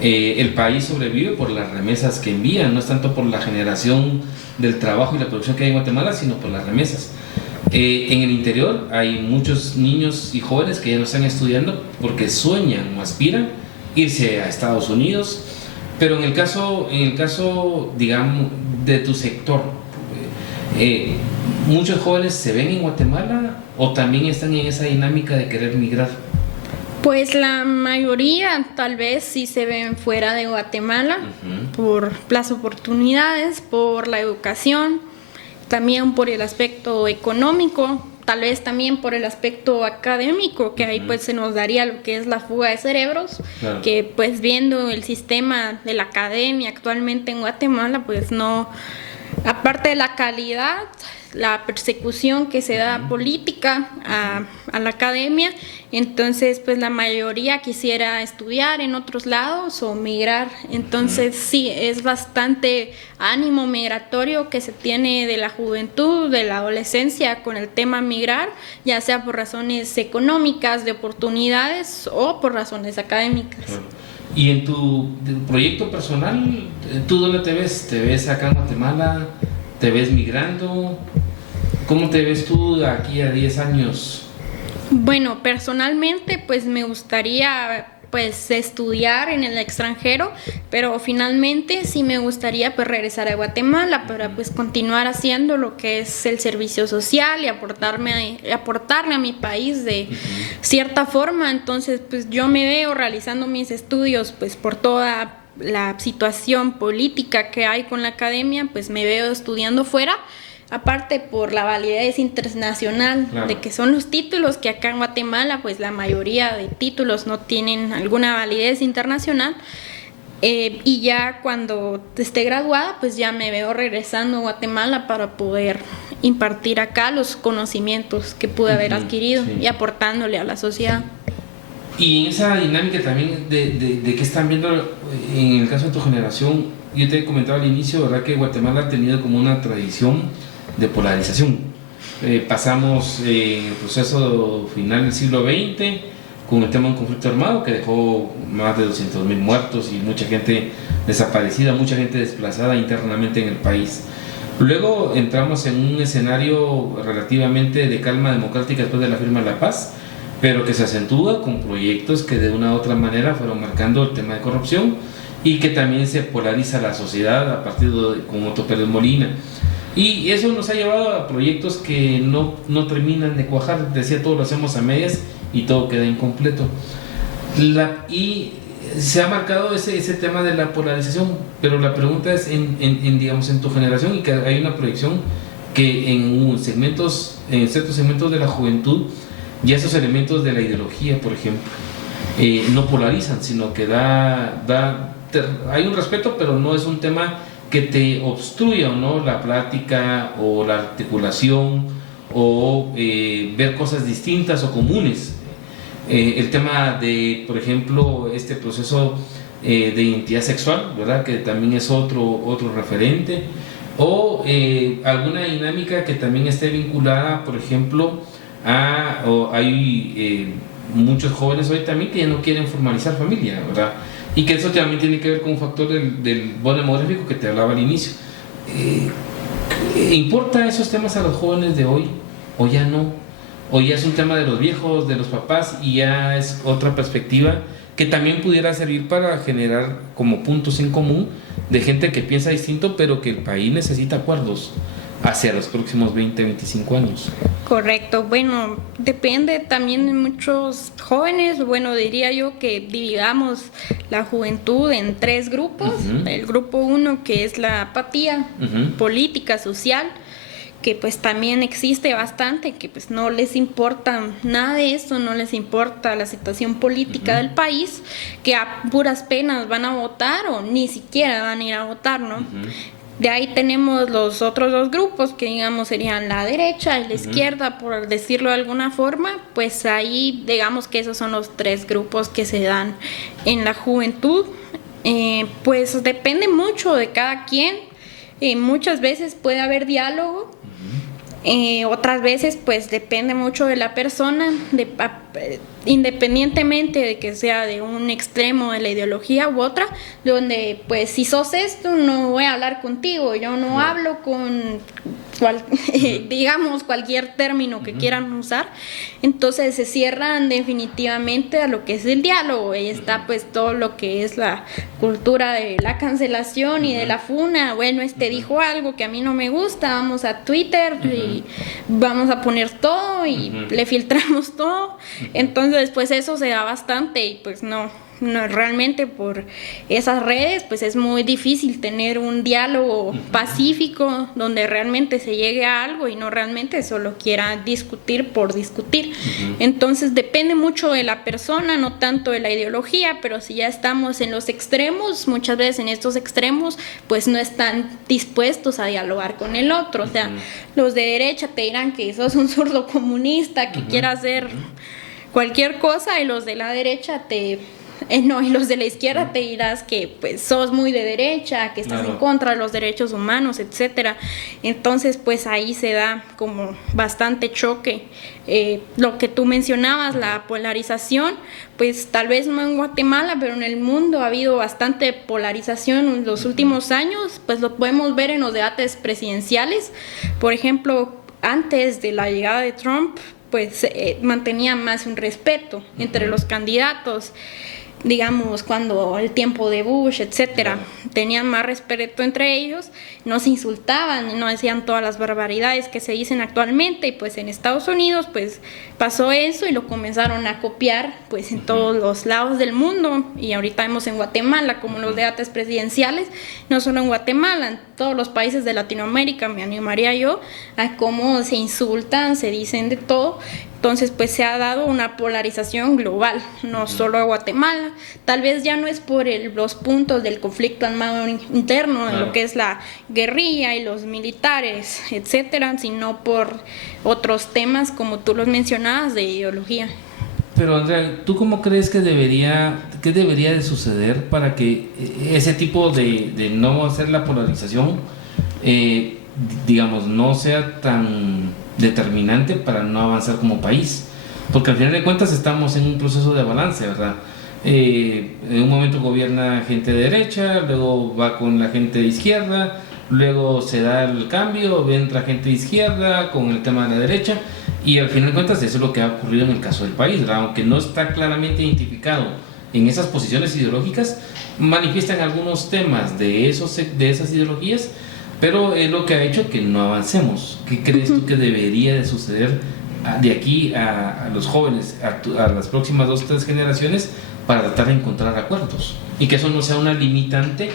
El país sobrevive por las remesas que envían, no es tanto por la generación del trabajo y la producción que hay en Guatemala, sino por las remesas. En el interior hay muchos niños y jóvenes que ya no están estudiando porque sueñan o aspiran irse a Estados Unidos, pero en el caso digamos, de tu sector, muchos jóvenes se ven en Guatemala o también están en esa dinámica de querer migrar. Pues la mayoría tal vez sí se ven fuera de Guatemala por las oportunidades, por la educación, también por el aspecto económico, tal vez también por el aspecto académico, que ahí pues se nos daría lo que es la fuga de cerebros, que pues viendo el sistema de la academia actualmente en Guatemala, pues no, aparte de la calidad, la persecución que se da política a la academia, entonces pues la mayoría quisiera estudiar en otros lados o migrar, entonces sí, es bastante ánimo migratorio que se tiene de la juventud, de la adolescencia con el tema migrar, ya sea por razones económicas, de oportunidades o por razones académicas. Y en tu proyecto personal, ¿tú dónde te ves? ¿Te ves acá en Guatemala? ¿Te ves migrando? ¿Cómo te ves tú de aquí a 10 años? Bueno, personalmente pues me gustaría pues estudiar en el extranjero, pero finalmente sí me gustaría pues regresar a Guatemala para pues continuar haciendo lo que es el servicio social y aportarle a mi país de cierta forma. Entonces pues yo me veo realizando mis estudios pues por toda la situación política que hay con la academia, pues me veo estudiando fuera, aparte por la validez internacional, de que son los títulos que acá en Guatemala pues la mayoría de títulos no tienen alguna validez internacional, y ya cuando esté graduada pues ya me veo regresando a Guatemala para poder impartir acá los conocimientos que pude haber adquirido y aportándole a la sociedad. Y en esa dinámica también de que están viendo, en el caso de tu generación, yo te he comentado al inicio, ¿verdad?, que Guatemala ha tenido como una tradición de polarización. Pasamos en el proceso final del siglo XX con el tema de un conflicto armado que dejó más de 200,000 muertos y mucha gente desaparecida, mucha gente desplazada internamente en el país. Luego entramos en un escenario relativamente de calma democrática después de la firma de la paz, pero que se acentúa con proyectos que de una u otra manera fueron marcando el tema de corrupción y que también se polariza la sociedad a partir de con Otto Pérez Molina. Y eso nos ha llevado a proyectos que no terminan de cuajar, decía, todo lo hacemos a medias y todo queda incompleto. Y se ha marcado ese tema de la polarización, pero la pregunta es digamos, en tu generación, y que hay una proyección que en ciertos segmentos de la juventud, y esos elementos de la ideología, por ejemplo, no polarizan, sino que hay un respeto, pero no es un tema que te obstruya o no la plática o la articulación o ver cosas distintas o comunes. El tema de, por ejemplo, este proceso de identidad sexual, ¿verdad? Que también es otro referente, o alguna dinámica que también esté vinculada, por ejemplo, hay muchos jóvenes hoy también que ya no quieren formalizar familia, ¿verdad? Y que eso también tiene que ver con un factor del bono demográfico que te hablaba al inicio. ¿Importa esos temas a los jóvenes de hoy o ya no? ¿O ya es un tema de los viejos, de los papás, y ya es otra perspectiva que también pudiera servir para generar como puntos en común de gente que piensa distinto, pero que el país necesita acuerdos hacia los próximos 20, 25 años? Correcto, bueno, depende también de muchos jóvenes. Bueno, diría yo que dividamos la juventud en 3 grupos. El grupo 1, que es la apatía política, social, que pues también existe bastante, que pues no les importa nada de eso, no les importa la situación política del país, que a puras penas van a votar o ni siquiera van a ir a votar, ¿no? De ahí tenemos los otros 2 grupos, que digamos serían la derecha y la izquierda, por decirlo de alguna forma. Pues ahí digamos que esos son los 3 grupos que se dan en la juventud. Pues depende mucho de cada quien. Muchas veces puede haber diálogo, otras veces pues depende mucho de la persona, independientemente de que sea de un extremo de la ideología u otra, donde pues si sos esto no voy a hablar contigo, yo no hablo con digamos cualquier término que quieran usar. Entonces se cierran definitivamente a lo que es el diálogo. Ahí está pues todo lo que es la cultura de la cancelación y de la funa. Bueno, dijo algo que a mí no me gusta, vamos a Twitter y vamos a poner todo y le filtramos todo. Entonces pues eso se da bastante y pues no realmente por esas redes pues es muy difícil tener un diálogo pacífico donde realmente se llegue a algo y no realmente solo quiera discutir por discutir. Entonces depende mucho de la persona, no tanto de la ideología, pero si ya estamos en los extremos, muchas veces en estos extremos pues no están dispuestos a dialogar con el otro. O sea, los de derecha te dirán que sos un zurdo comunista que quiera hacer cualquier cosa, y los de la derecha y los de la izquierda te dirás que pues sos muy de derecha, que estás en contra de los derechos humanos, etcétera. Entonces pues ahí se da como bastante choque. Lo que tú mencionabas, la polarización, pues tal vez no en Guatemala, pero en el mundo ha habido bastante polarización en los últimos años. Pues lo podemos ver en los debates presidenciales. Por ejemplo, antes de la llegada de Trump, pues mantenía más un respeto entre los candidatos. Digamos, cuando el tiempo de Bush, etcétera, tenían más respeto entre ellos, no se insultaban, no decían todas las barbaridades que se dicen actualmente. Y pues en Estados Unidos pues pasó eso y lo comenzaron a copiar pues en todos los lados del mundo. Y ahorita vemos en Guatemala como los debates presidenciales, no solo en Guatemala, en todos los países de Latinoamérica, me animaría yo a cómo se insultan, se dicen de todo. Entonces pues se ha dado una polarización global, no solo a Guatemala. Tal vez ya no es por los puntos del conflicto armado interno, de lo que es la guerrilla y los militares, etcétera, sino por otros temas como tú los mencionabas de ideología. Pero Andrea, ¿tú cómo crees que debería de suceder para que ese tipo de no hacer la polarización, digamos, no sea tan determinante para no avanzar como país? Porque al final de cuentas estamos en un proceso de balance, ¿verdad? En un momento gobierna gente de derecha, luego va con la gente de izquierda, luego se da el cambio, entra gente de izquierda con el tema de la derecha, y al final de cuentas eso es lo que ha ocurrido en el caso del país, ¿verdad? Aunque no está claramente identificado en esas posiciones ideológicas, manifiestan algunos temas de esas ideologías, pero es lo que ha hecho que no avancemos. ¿Qué crees tú que debería de suceder de aquí a los jóvenes, a las próximas 2 o 3 generaciones, para tratar de encontrar acuerdos? Y que eso no sea una limitante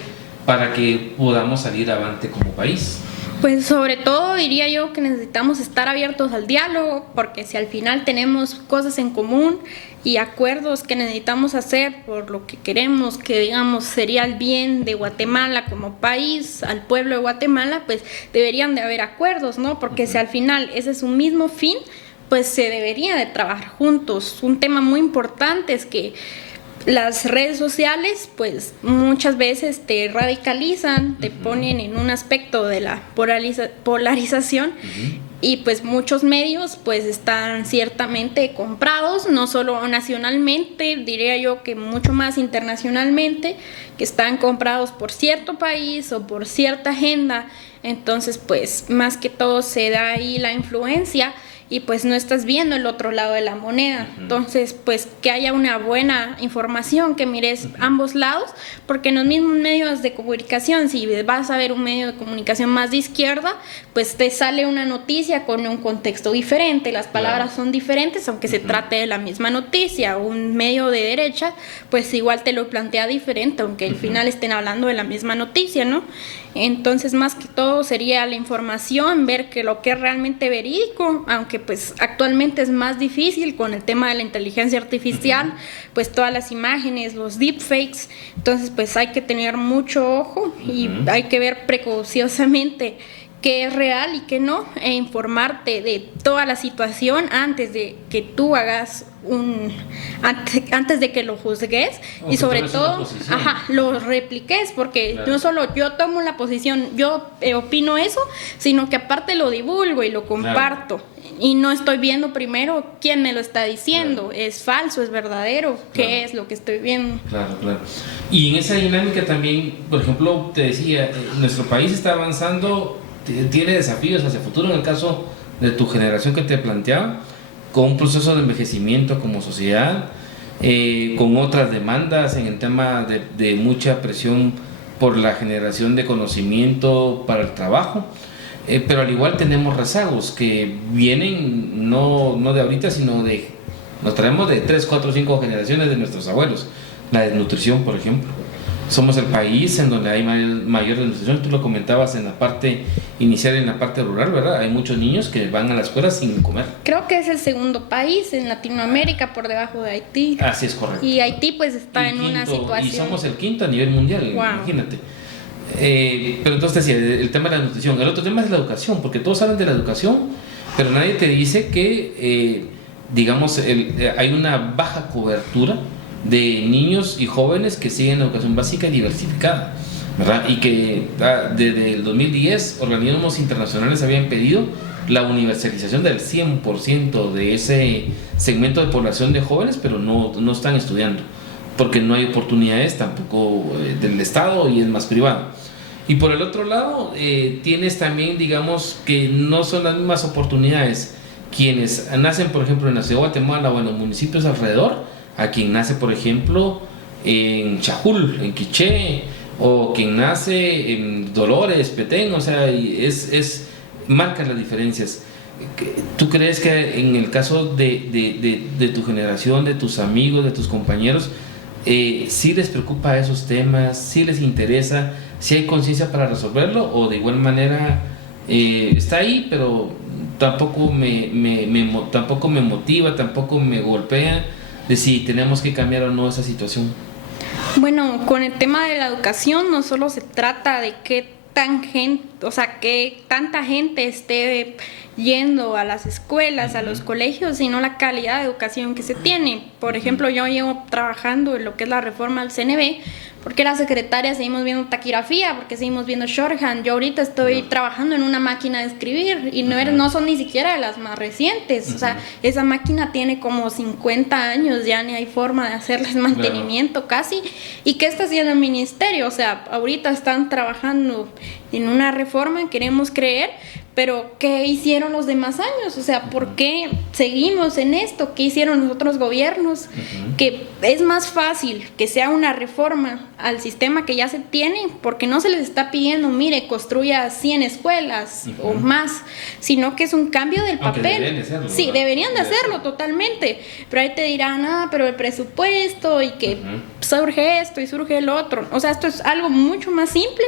para que podamos salir avante como país. Pues sobre todo diría yo que necesitamos estar abiertos al diálogo, porque si al final tenemos cosas en común y acuerdos que necesitamos hacer por lo que queremos, que digamos sería el bien de Guatemala como país, al pueblo de Guatemala, pues deberían de haber acuerdos, ¿no? Porque si al final ese es un mismo fin, pues se debería de trabajar juntos. Un tema muy importante es que las redes sociales pues muchas veces te radicalizan, te ponen en un aspecto de la polarización y pues muchos medios pues están ciertamente comprados, no solo nacionalmente, diría yo que mucho más internacionalmente, que están comprados por cierto país o por cierta agenda. Entonces pues más que todo se da ahí la influencia y pues no estás viendo el otro lado de la moneda. Entonces, pues que haya una buena información, que mires ambos lados, porque en los mismos medios de comunicación, si vas a ver un medio de comunicación más de izquierda, pues te sale una noticia con un contexto diferente, las palabras son diferentes, aunque se trate de la misma noticia. Un medio de derecha, pues igual te lo plantea diferente, aunque al final estén hablando de la misma noticia, ¿no? Entonces, más que todo sería la información, ver que lo que es realmente verídico, aunque pues actualmente es más difícil con el tema de la inteligencia artificial, pues todas las imágenes, los deepfakes, entonces pues hay que tener mucho ojo y hay que ver precautiosamente qué es real y qué no, e informarte de toda la situación antes de que tú hagas antes de que lo juzgues y sobre todo lo repliques, porque no solo yo tomo la posición, yo opino eso, sino que aparte lo divulgo y lo comparto y no estoy viendo primero quién me lo está diciendo, es falso, es verdadero, qué es lo que estoy viendo. Claro. Y en esa dinámica también, por ejemplo, te decía, nuestro país está avanzando, tiene desafíos hacia el futuro, en el caso de tu generación que te planteaba, con un proceso de envejecimiento como sociedad, con otras demandas en el tema de mucha presión por la generación de conocimiento para el trabajo, pero al igual tenemos rezagos que vienen no de ahorita, sino nos traemos de 3, 4, 5 generaciones de nuestros abuelos. La desnutrición, por ejemplo. Somos el país en donde hay mayor desnutrición. Tú lo comentabas en la parte inicial, en la parte rural, ¿verdad? Hay muchos niños que van a la escuela sin comer. Creo que es el segundo país en Latinoamérica por debajo de Haití. Así es, correcto. Y Haití pues está en una situación... Y somos el quinto a nivel mundial, imagínate. Pero entonces decía, el tema de la nutrición. El otro tema es la educación, porque todos hablan de la educación, pero nadie te dice que, digamos, hay una baja cobertura de niños y jóvenes que siguen educación básica y diversificada, ¿verdad? Y que desde el 2010 organismos internacionales habían pedido la universalización del 100% de ese segmento de población de jóvenes, pero no están estudiando porque no hay oportunidades tampoco del Estado y es más privado. Y por el otro lado tienes también, digamos, que no son las mismas oportunidades quienes nacen, por ejemplo, en la ciudad de Guatemala o en los municipios alrededor, a quien nace, por ejemplo, en Chajul, en Quiché, o quien nace en Dolores, Petén, o sea, marcan las diferencias. ¿Tú crees que en el caso de tu generación, de tus amigos, de tus compañeros, sí les preocupa esos temas, sí les interesa, sí hay conciencia para resolverlo, o de igual manera está ahí, pero tampoco me motiva, tampoco me golpea de si tenemos que cambiar o no esa situación? Bueno, con el tema de la educación no solo se trata de que tanta gente esté yendo a las escuelas, a los colegios, sino la calidad de educación que se tiene. Por ejemplo, yo llevo trabajando en lo que es la reforma al CNB, porque la secretaria seguimos viendo taquigrafía, porque seguimos viendo shorthand. Yo ahorita estoy trabajando en una máquina de escribir y no son ni siquiera de las más recientes. O sea, esa máquina tiene como 50 años, ya ni hay forma de hacerles mantenimiento casi. ¿Y qué está haciendo el ministerio? O sea, ahorita están trabajando en una reforma, queremos creer, pero ¿qué hicieron los demás años? O sea, ¿por qué seguimos en esto? ¿Qué hicieron los otros gobiernos? Que es más fácil que sea una reforma al sistema que ya se tiene, porque no se les está pidiendo, mire, construya 100 escuelas o más, sino que es un cambio del papel. Deberían de hacerlo, sí, deberían de hacerlo totalmente, pero ahí te dirán, pero el presupuesto y que surge esto y surge el otro. O sea, esto es algo mucho más simple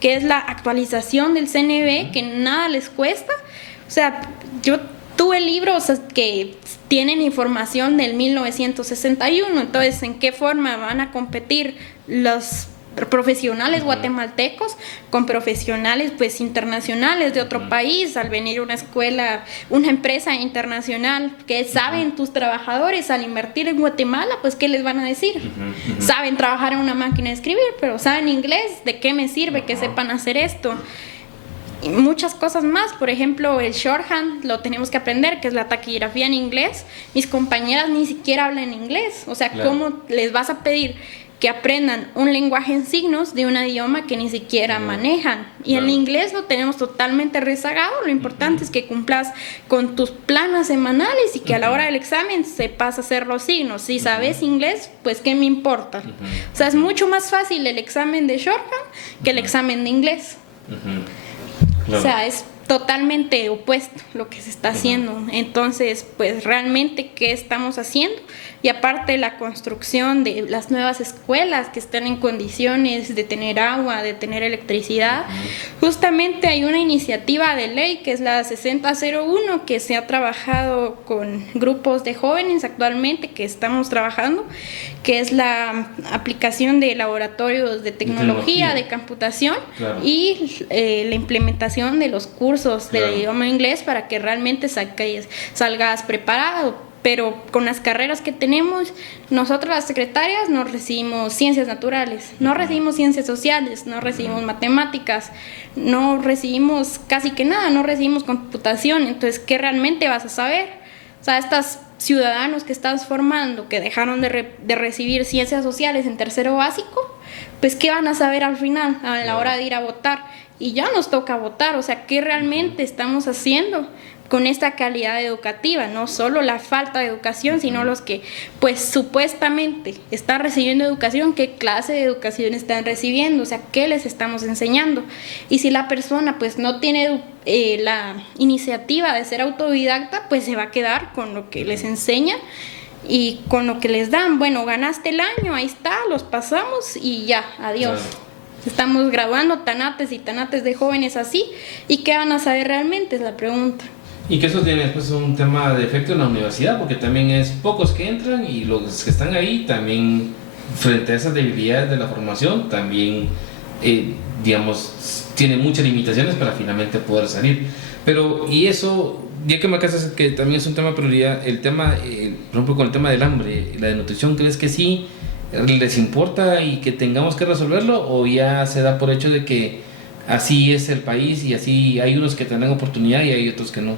que es la actualización del CNB, que nada les cuesta. O sea, yo tuve libros que tienen información del 1961, entonces, ¿en qué forma van a competir los profesionales guatemaltecos con profesionales pues internacionales de otro país? Al venir una escuela, una empresa internacional que saben tus trabajadores al invertir en Guatemala, pues ¿qué les van a decir? Saben trabajar en una máquina de escribir, pero saben inglés, ¿de qué me sirve que sepan hacer esto? Y muchas cosas más. Por ejemplo, el shorthand lo tenemos que aprender, que es la taquigrafía en inglés. Mis compañeras ni siquiera hablan inglés, o sea, claro, ¿cómo les vas a pedir que aprendan un lenguaje en signos de un idioma que ni siquiera manejan? Y el inglés lo tenemos totalmente rezagado. Lo importante es que cumplas con tus planas semanales y que a la hora del examen sepas hacer los signos. Si sabes inglés, pues ¿qué me importa? O sea, es mucho más fácil el examen de shorthand que el examen de inglés. Claro. O sea, es totalmente opuesto lo que se está haciendo. Entonces, pues realmente, ¿qué estamos haciendo? Y aparte la construcción de las nuevas escuelas que están en condiciones de tener agua, de tener electricidad. Justamente hay una iniciativa de ley que es la 6001, que se ha trabajado con grupos de jóvenes actualmente, que estamos trabajando, que es la aplicación de laboratorios de tecnología, de computación, claro, y la implementación de los cursos del idioma inglés para que realmente salgas preparado. Pero con las carreras que tenemos, nosotros las secretarias no recibimos ciencias naturales, no recibimos ciencias sociales, no recibimos matemáticas, no recibimos casi que nada, no recibimos computación. Entonces, ¿qué realmente vas a saber? O sea, estos ciudadanos que estás formando, que dejaron de recibir ciencias sociales en tercero básico, pues ¿qué van a saber al final, a la hora de ir a votar? Y ya nos toca votar. O sea, ¿qué realmente estamos haciendo con esta calidad educativa? No solo la falta de educación, sino los que pues supuestamente están recibiendo educación, ¿qué clase de educación están recibiendo? O sea, ¿qué les estamos enseñando? Y si la persona pues no tiene la iniciativa de ser autodidacta, pues se va a quedar con lo que les enseñan y con lo que les dan. Bueno, ganaste el año, ahí está, los pasamos y ya, adiós. Claro. Estamos graduando tanates y tanates de jóvenes así, ¿y qué van a saber realmente? Es la pregunta. Y que eso tiene después un tema de efecto en la universidad, porque también es pocos que entran y los que están ahí también, frente a esas debilidades de la formación, también, digamos, tienen muchas limitaciones para finalmente poder salir. Pero, y eso, ya que me acabas que también es un tema prioridad, el tema, por ejemplo, con el tema del hambre, la desnutrición, ¿crees que sí les importa y que tengamos que resolverlo, o ya se da por hecho de que así es el país y así hay unos que tendrán oportunidad y hay otros que no?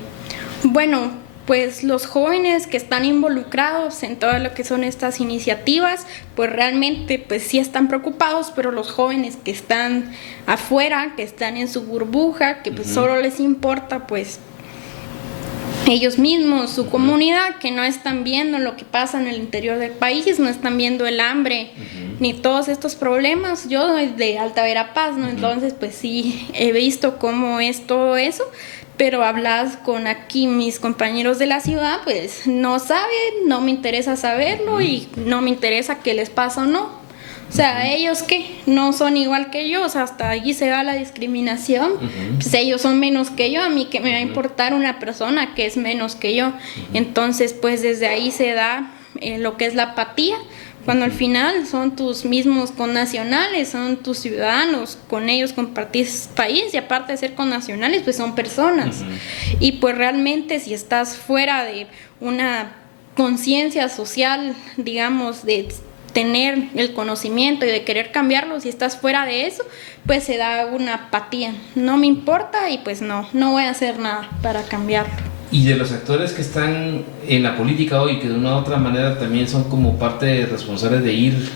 Bueno, pues los jóvenes que están involucrados en todo lo que son estas iniciativas, pues realmente pues sí están preocupados, pero los jóvenes que están afuera, que están en su burbuja, que pues solo les importa pues ellos mismos, su comunidad, que no están viendo lo que pasa en el interior del país, no están viendo el hambre, ni todos estos problemas. Yo soy de Alta Verapaz, ¿no? Entonces pues sí he visto cómo es todo eso, pero hablas con aquí mis compañeros de la ciudad, pues no saben, no me interesa saberlo y no me interesa qué les pasa o no. O sea, ellos que no son igual que yo, o sea, hasta allí se va la discriminación. Pues ellos son menos que yo, a mí que me va a importar una persona que es menos que yo. Entonces, pues desde ahí se da lo que es la apatía, cuando al final son tus mismos connacionales, son tus ciudadanos, con ellos compartís país y aparte de ser connacionales, pues son personas. Y pues realmente si estás fuera de una conciencia social, digamos, de tener el conocimiento y de querer cambiarlo, si estás fuera de eso, pues se da una apatía. No me importa y pues no voy a hacer nada para cambiarlo. Y de los actores que están en la política hoy, que de una u otra manera también son como parte responsables de ir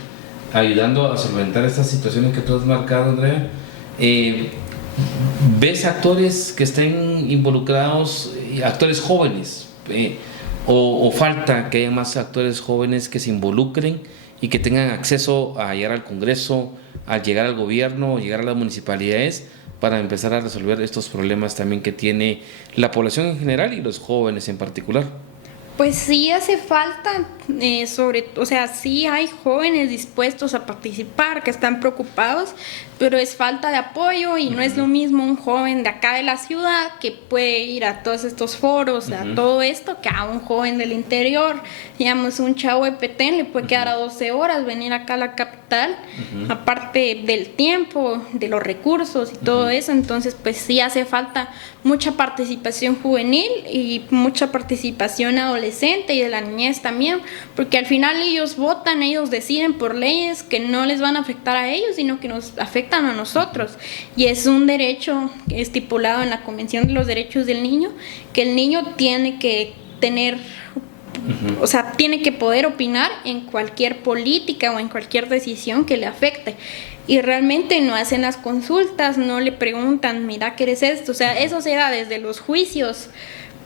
ayudando a solventar estas situaciones que tú has marcado, Andrea, ¿ves actores que estén involucrados, actores jóvenes, o falta que haya más actores jóvenes que se involucren y que tengan acceso a llegar al Congreso, a llegar al gobierno, llegar a las municipalidades, para empezar a resolver estos problemas también que tiene la población en general y los jóvenes en particular? Pues sí hace falta, o sea, sí hay jóvenes dispuestos a participar, que están preocupados, pero es falta de apoyo y no es lo mismo un joven de acá de la ciudad que puede ir a todos estos foros, a todo esto, que a un joven del interior. Digamos, un chavo de Petén le puede quedar a 12 horas venir acá a la capital, aparte del tiempo, de los recursos y todo eso. Entonces, pues sí hace falta mucha participación juvenil y mucha participación adolescente y de la niñez también, porque al final ellos votan, ellos deciden por leyes que no les van a afectar a ellos, sino que nos afectan a nosotros. Y es un derecho estipulado en la Convención de los Derechos del Niño, que el niño tiene que tener, o sea, tiene que poder opinar en cualquier política o en cualquier decisión que le afecte. Y realmente no hacen las consultas, no le preguntan, mira, ¿qué eres esto? O sea, eso se da desde los juicios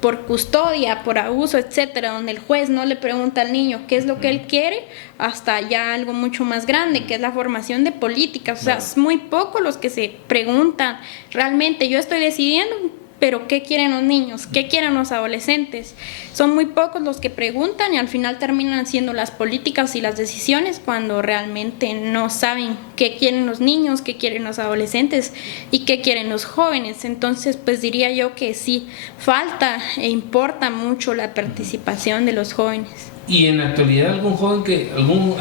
por custodia, por abuso, etcétera, donde el juez no le pregunta al niño qué es lo que él quiere, hasta ya algo mucho más grande, que es la formación de políticas. O sea, es muy poco los que se preguntan, realmente yo estoy decidiendo, pero ¿qué quieren los niños? ¿Qué quieren los adolescentes? Son muy pocos los que preguntan y al final terminan siendo las políticas y las decisiones cuando realmente no saben qué quieren los niños, qué quieren los adolescentes y qué quieren los jóvenes. Entonces, pues diría yo que sí, falta e importa mucho la participación de los jóvenes. ¿Y en la actualidad algún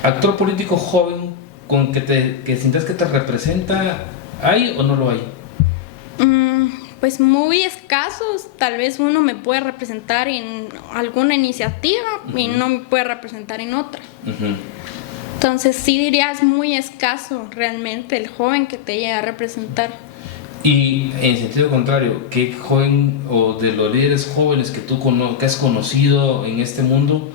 actor político joven con que sientas que te representa, hay o no lo hay? Pues muy escasos, tal vez uno me puede representar en alguna iniciativa y no me puede representar en otra. Entonces sí diría es muy escaso realmente el joven que te llega a representar. Y en sentido contrario, ¿qué joven o de los líderes jóvenes que tú que has conocido en este mundo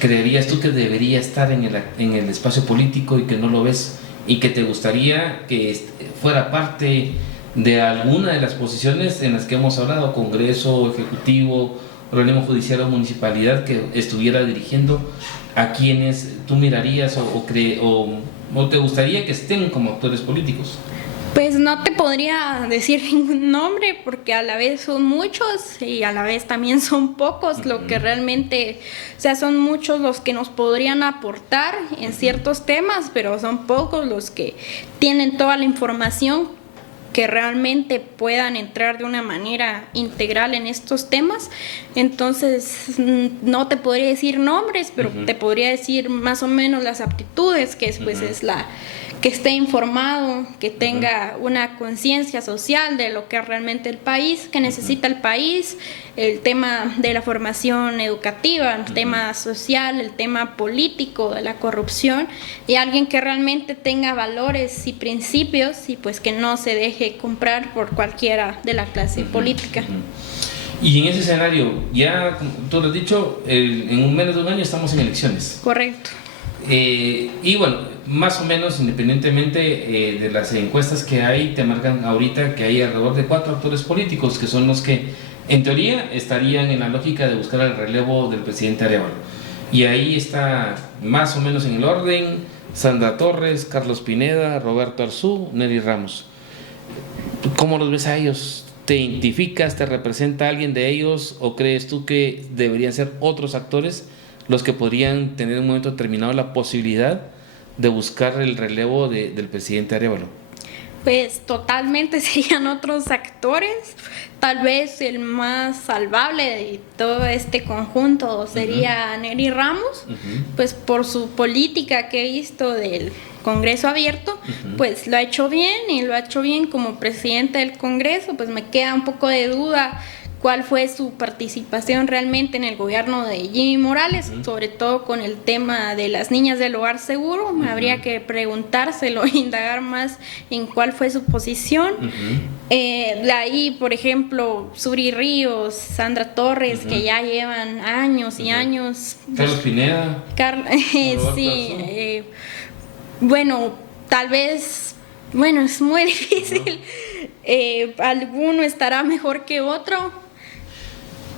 creerías tú que debería estar en el espacio político y que no lo ves y que te gustaría que fuera parte de alguna de las posiciones en las que hemos hablado, Congreso, Ejecutivo, organismo judicial o municipalidad, que estuviera dirigiendo a quienes tú mirarías o te gustaría que estén como actores políticos? Pues no te podría decir ningún nombre porque a la vez son muchos y a la vez también son pocos lo que realmente, o sea, son muchos los que nos podrían aportar en ciertos temas, pero son pocos los que tienen toda la información que realmente puedan entrar de una manera integral en estos temas. Entonces no te podría decir nombres, pero te podría decir más o menos las aptitudes, que pues es que esté informado, que tenga una conciencia social de lo que es realmente el país, que necesita el país, el tema de la formación educativa, el tema social, el tema político, de la corrupción, y alguien que realmente tenga valores y principios y pues que no se deje comprar por cualquiera de la clase política. Y en ese escenario, ya tú lo has dicho, en menos de un año estamos en elecciones. Correcto. Y bueno, más o menos independientemente de las encuestas que hay, te marcan ahorita que hay alrededor de 4 actores políticos que son los que en teoría estarían en la lógica de buscar el relevo del presidente Arévalo. Y ahí está más o menos en el orden Sandra Torres, Carlos Pineda, Roberto Arzú, Nelly Ramos. ¿Cómo los ves a ellos? ¿Te identificas, te representa alguien de ellos o crees tú que deberían ser otros actores los que podrían tener en un momento determinado la posibilidad de buscar el relevo del presidente Arévalo? Pues totalmente serían otros actores. Tal vez el más salvable de todo este conjunto sería Nelly Ramos, pues por su política que he visto del Congreso abierto, pues lo ha hecho bien y lo ha hecho bien como presidente del Congreso. Pues me queda un poco de duda cuál fue su participación realmente en el gobierno de Jimmy Morales, sobre todo con el tema de las niñas del hogar seguro. Habría que preguntárselo, indagar más en cuál fue su posición. De ahí, por ejemplo, Suri Ríos, Sandra Torres, que ya llevan años y años. Carlos Pineda. Sí, bueno, tal vez, bueno, es muy difícil. Alguno estará mejor que otro.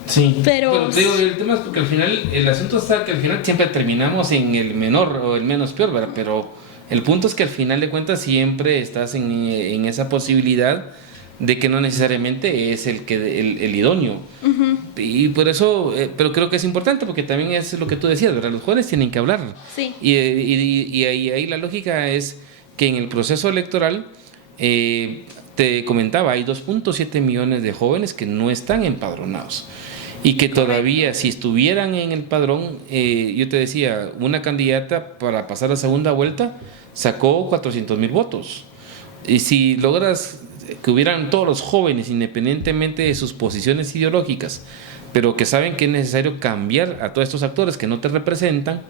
Sí, pero digo, el tema es porque al final, el asunto está que al final siempre terminamos en el menor o el menos peor, ¿verdad? Pero el punto es que al final de cuentas siempre estás en esa posibilidad de que no necesariamente es el idóneo. Y por eso, pero creo que es importante porque también es lo que tú decías, ¿verdad? Los jóvenes tienen que hablar. Sí. Y ahí la lógica es que en el proceso electoral, te comentaba, hay 2.7 millones de jóvenes que no están empadronados. Y que todavía, si estuvieran en el padrón, yo te decía, una candidata para pasar a segunda vuelta sacó 400,000 votos. Y si logras que hubieran todos los jóvenes, independientemente de sus posiciones ideológicas, pero que saben que es necesario cambiar a todos estos actores que no te representan,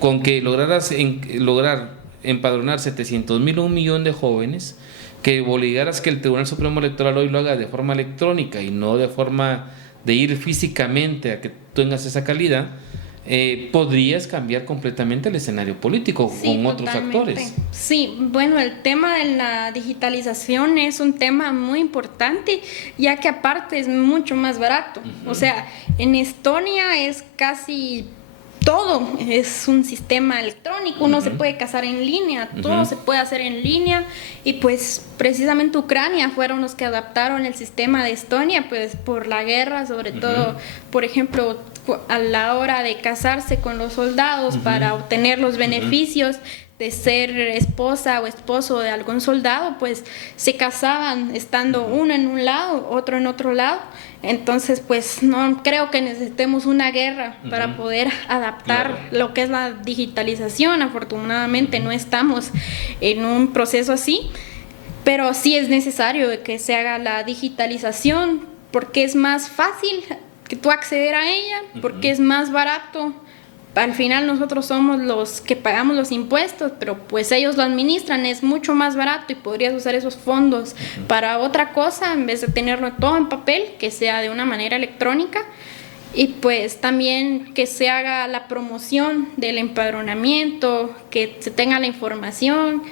con que lograr empadronar 700,000 o 1,000,000 de jóvenes, que obligaras que el Tribunal Supremo Electoral hoy lo haga de forma electrónica y no de forma de ir físicamente a que tengas esa calidad, podrías cambiar completamente el escenario político con otros actores. Sí, bueno, el tema de la digitalización es un tema muy importante, ya que aparte es mucho más barato. O sea, en Estonia es casi todo, es un sistema electrónico, uno se puede casar en línea, todo se puede hacer en línea, y pues precisamente Ucrania fueron los que adaptaron el sistema de Estonia, pues por la guerra, sobre todo, por ejemplo, a la hora de casarse con los soldados para obtener los beneficios de ser esposa o esposo de algún soldado, pues se casaban estando uno en un lado, otro en otro lado. Entonces, pues no creo que necesitemos una guerra para poder adaptar lo que es la digitalización. Afortunadamente no estamos en un proceso así, pero sí es necesario que se haga la digitalización porque es más fácil que tú acceder a ella, porque es más barato. Al final nosotros somos los que pagamos los impuestos, pero pues ellos lo administran, es mucho más barato y podrías usar esos fondos para otra cosa en vez de tenerlo todo en papel, que sea de una manera electrónica. Y pues también que se haga la promoción del empadronamiento, que se tenga la información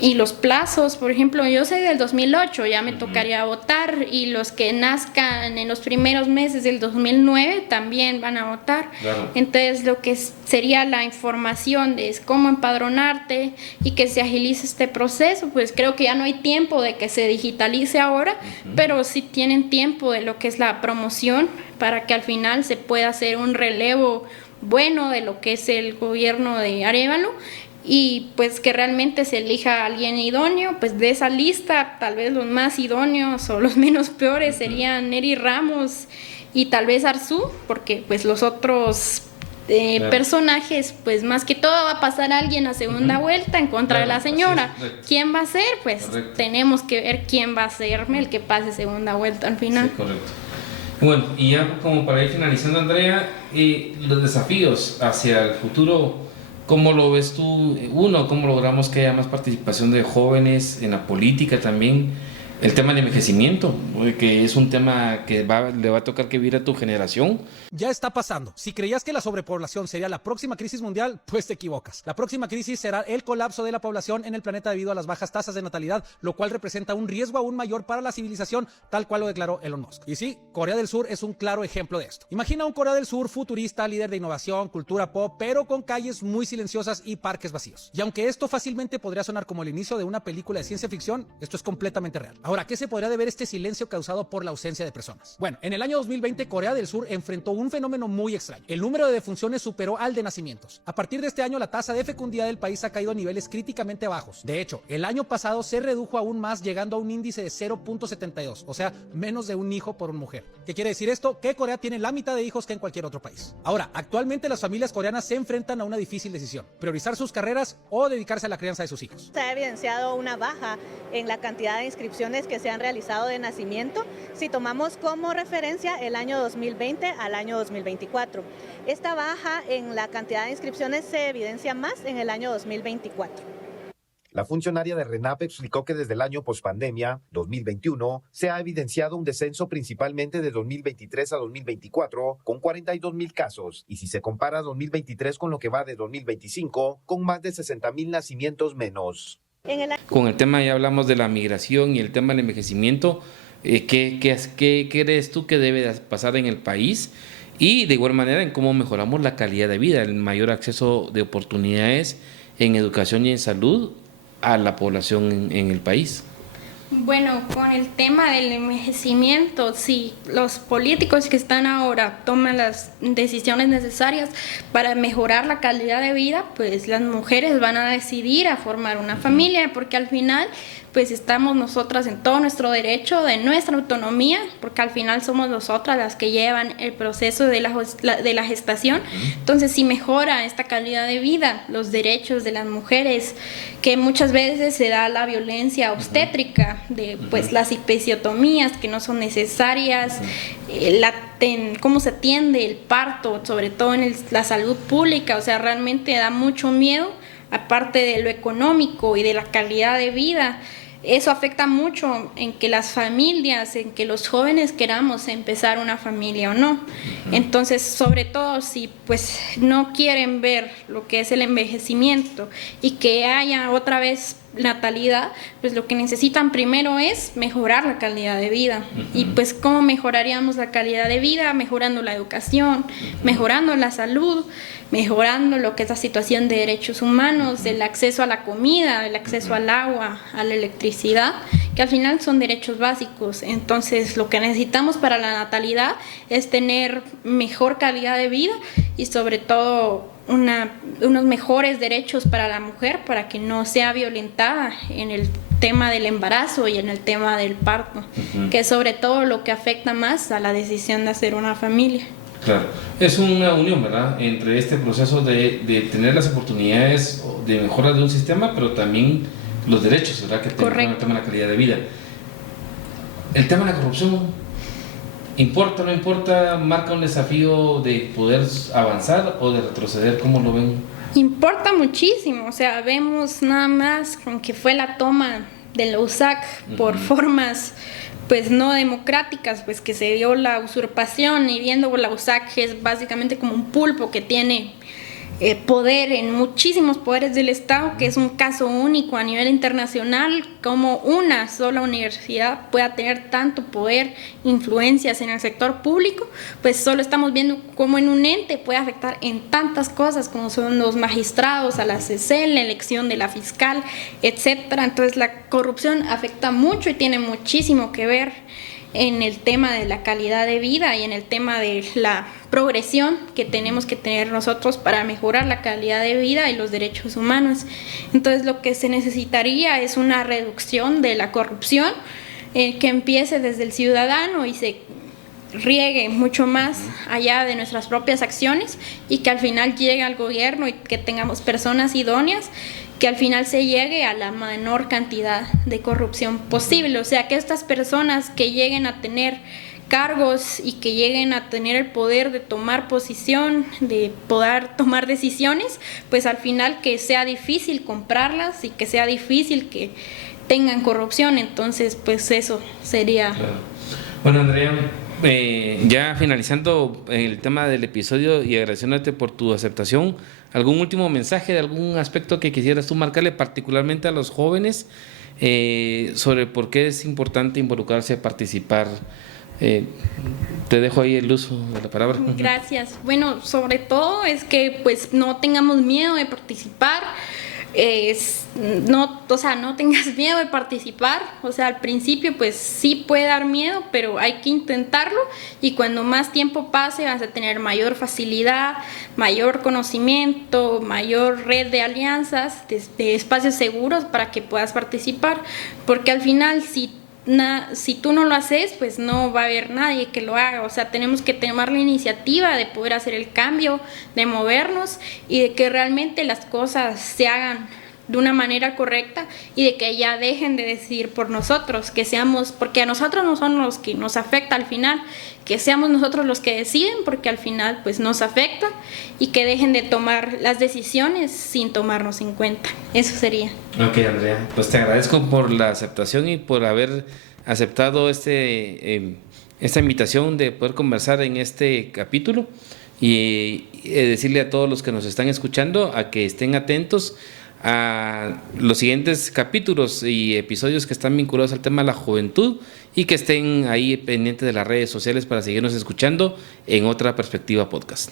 y los plazos. Por ejemplo, yo soy del 2008, ya me tocaría votar, y los que nazcan en los primeros meses del 2009 también van a votar. Claro. Entonces, lo que sería la información de cómo empadronarte y que se agilice este proceso, pues creo que ya no hay tiempo de que se digitalice ahora, pero sí tienen tiempo de lo que es la promoción para que al final se pueda hacer un relevo bueno de lo que es el gobierno de Arévalo, y pues que realmente se elija a alguien idóneo. Pues de esa lista tal vez los más idóneos o los menos peores serían Neri Ramos y tal vez Arzú, porque pues los otros personajes, pues más que todo va a pasar alguien a segunda vuelta en contra de la señora. ¿Quién va a ser? Pues tenemos que ver quién va a ser el que pase segunda vuelta al final. Sí, correcto. Bueno, y ya como para ir finalizando, Andrea, los desafíos hacia el futuro, ¿cómo lo ves tú? Uno, ¿cómo logramos que haya más participación de jóvenes en la política también? El tema del envejecimiento, que es un tema que le va a tocar que vivir a tu generación. Ya está pasando. Si creías que la sobrepoblación sería la próxima crisis mundial, pues te equivocas. La próxima crisis será el colapso de la población en el planeta debido a las bajas tasas de natalidad, lo cual representa un riesgo aún mayor para la civilización, tal cual lo declaró Elon Musk. Y sí, Corea del Sur es un claro ejemplo de esto. Imagina un Corea del Sur futurista, líder de innovación, cultura pop, pero con calles muy silenciosas y parques vacíos. Y aunque esto fácilmente podría sonar como el inicio de una película de ciencia ficción, esto es completamente real. Ahora, ¿qué se podría deber este silencio causado por la ausencia de personas? Bueno, en el año 2020 Corea del Sur enfrentó un fenómeno muy extraño. El número de defunciones superó al de nacimientos. A partir de este año la tasa de fecundidad del país ha caído a niveles críticamente bajos. De hecho, el año pasado se redujo aún más, llegando a un índice de 0.72, o sea, menos de un hijo por mujer. ¿Qué quiere decir esto? Que Corea tiene la mitad de hijos que en cualquier otro país. Ahora, actualmente las familias coreanas se enfrentan a una difícil decisión: priorizar sus carreras o dedicarse a la crianza de sus hijos. Se ha evidenciado una baja en la cantidad de inscripciones que se han realizado de nacimiento, si tomamos como referencia el año 2020 al año 2024. Esta baja en la cantidad de inscripciones se evidencia más en el año 2024. La funcionaria de RENAP explicó que desde el año pospandemia, 2021, se ha evidenciado un descenso principalmente de 2023 a 2024, con 42,000 casos, y si se compara 2023 con lo que va de 2025, con más de 60,000 nacimientos menos. Con el tema ya hablamos de la migración y el tema del envejecimiento. ¿Qué crees tú que debe pasar en el país? Y de igual manera en cómo mejoramos la calidad de vida, el mayor acceso de oportunidades en educación y en salud a la población en el país. Bueno, con el tema del envejecimiento, si los políticos que están ahora toman las decisiones necesarias para mejorar la calidad de vida, pues las mujeres van a decidir a formar una familia, porque al final pues estamos nosotras en todo nuestro derecho, de nuestra autonomía, porque al final somos nosotras las que llevan el proceso de la gestación. Entonces, si mejora esta calidad de vida, los derechos de las mujeres, que muchas veces se da la violencia obstétrica, de pues las episiotomías que no son necesarias, cómo se atiende el parto, sobre todo en la salud pública, o sea, realmente da mucho miedo, aparte de lo económico y de la calidad de vida. Eso afecta mucho en que las familias, en que los jóvenes queramos empezar una familia o no. Entonces, sobre todo si pues no quieren ver lo que es el envejecimiento y que haya otra vez natalidad, pues lo que necesitan primero es mejorar la calidad de vida. Y pues ¿cómo mejoraríamos la calidad de vida? Mejorando la educación, mejorando la salud, mejorando lo que es la situación de derechos humanos, el acceso a la comida, el acceso al agua, a la electricidad, que al final son derechos básicos. Entonces, lo que necesitamos para la natalidad es tener mejor calidad de vida y sobre todo unos mejores derechos para la mujer, para que no sea violentada en el tema del embarazo y en el tema del parto, que es sobre todo lo que afecta más a la decisión de hacer una familia. Claro, es una unión, ¿verdad?, entre este proceso de tener las oportunidades de mejora de un sistema, pero también los derechos, ¿verdad?, que tiene el tema de la calidad de vida. El tema de la corrupción, ¿importa o no importa? ¿Marca un desafío de poder avanzar o de retroceder? ¿Cómo lo ven? Importa muchísimo, o sea, vemos nada más con que fue la toma de la USAC por formas pues no democráticas, pues que se dio la usurpación, y viendo la USAC que es básicamente como un pulpo que tiene poder en muchísimos poderes del Estado, que es un caso único a nivel internacional, como una sola universidad pueda tener tanto poder, influencias en el sector público, pues solo estamos viendo cómo en un ente puede afectar en tantas cosas como son los magistrados, a la CC, la elección de la fiscal, etcétera. Entonces la corrupción afecta mucho y tiene muchísimo que ver en el tema de la calidad de vida y en el tema de la progresión que tenemos que tener nosotros para mejorar la calidad de vida y los derechos humanos. Entonces lo que se necesitaría es una reducción de la corrupción que empiece desde el ciudadano y se riegue mucho más allá de nuestras propias acciones y que al final llegue al gobierno y que tengamos personas idóneas, que al final se llegue a la menor cantidad de corrupción posible. O sea, que estas personas que lleguen a tener cargos y que lleguen a tener el poder de tomar posición, de poder tomar decisiones, pues al final que sea difícil comprarlas y que sea difícil que tengan corrupción. Entonces, pues eso sería... Claro. Bueno, Andrea, ya finalizando el tema del episodio y agradeciéndote por tu aceptación, ¿algún último mensaje de algún aspecto que quisieras tú marcarle particularmente a los jóvenes sobre por qué es importante involucrarse, participar? Te dejo ahí el uso de la palabra. Gracias. Bueno, sobre todo es que pues no tengamos miedo de participar. No tengas miedo de participar. O sea, al principio pues sí puede dar miedo, pero hay que intentarlo, y cuando más tiempo pase vas a tener mayor facilidad, mayor conocimiento, mayor red de alianzas, de espacios seguros para que puedas participar, porque al final si tú no lo haces, pues no va a haber nadie que lo haga. O sea, tenemos que tomar la iniciativa de poder hacer el cambio, de movernos y de que realmente las cosas se hagan de una manera correcta y de que ya dejen de decidir por nosotros, que seamos, porque a nosotros no son los que nos afecta al final, que seamos nosotros los que deciden, porque al final pues nos afecta, y que dejen de tomar las decisiones sin tomarnos en cuenta. Eso sería. Ok, Andrea, pues te agradezco por la aceptación y por haber aceptado esta invitación de poder conversar en este capítulo, y decirle a todos los que nos están escuchando a que estén atentos a los siguientes capítulos y episodios que están vinculados al tema de la juventud, y que estén ahí pendientes de las redes sociales para seguirnos escuchando en Otra Perspectiva Podcast.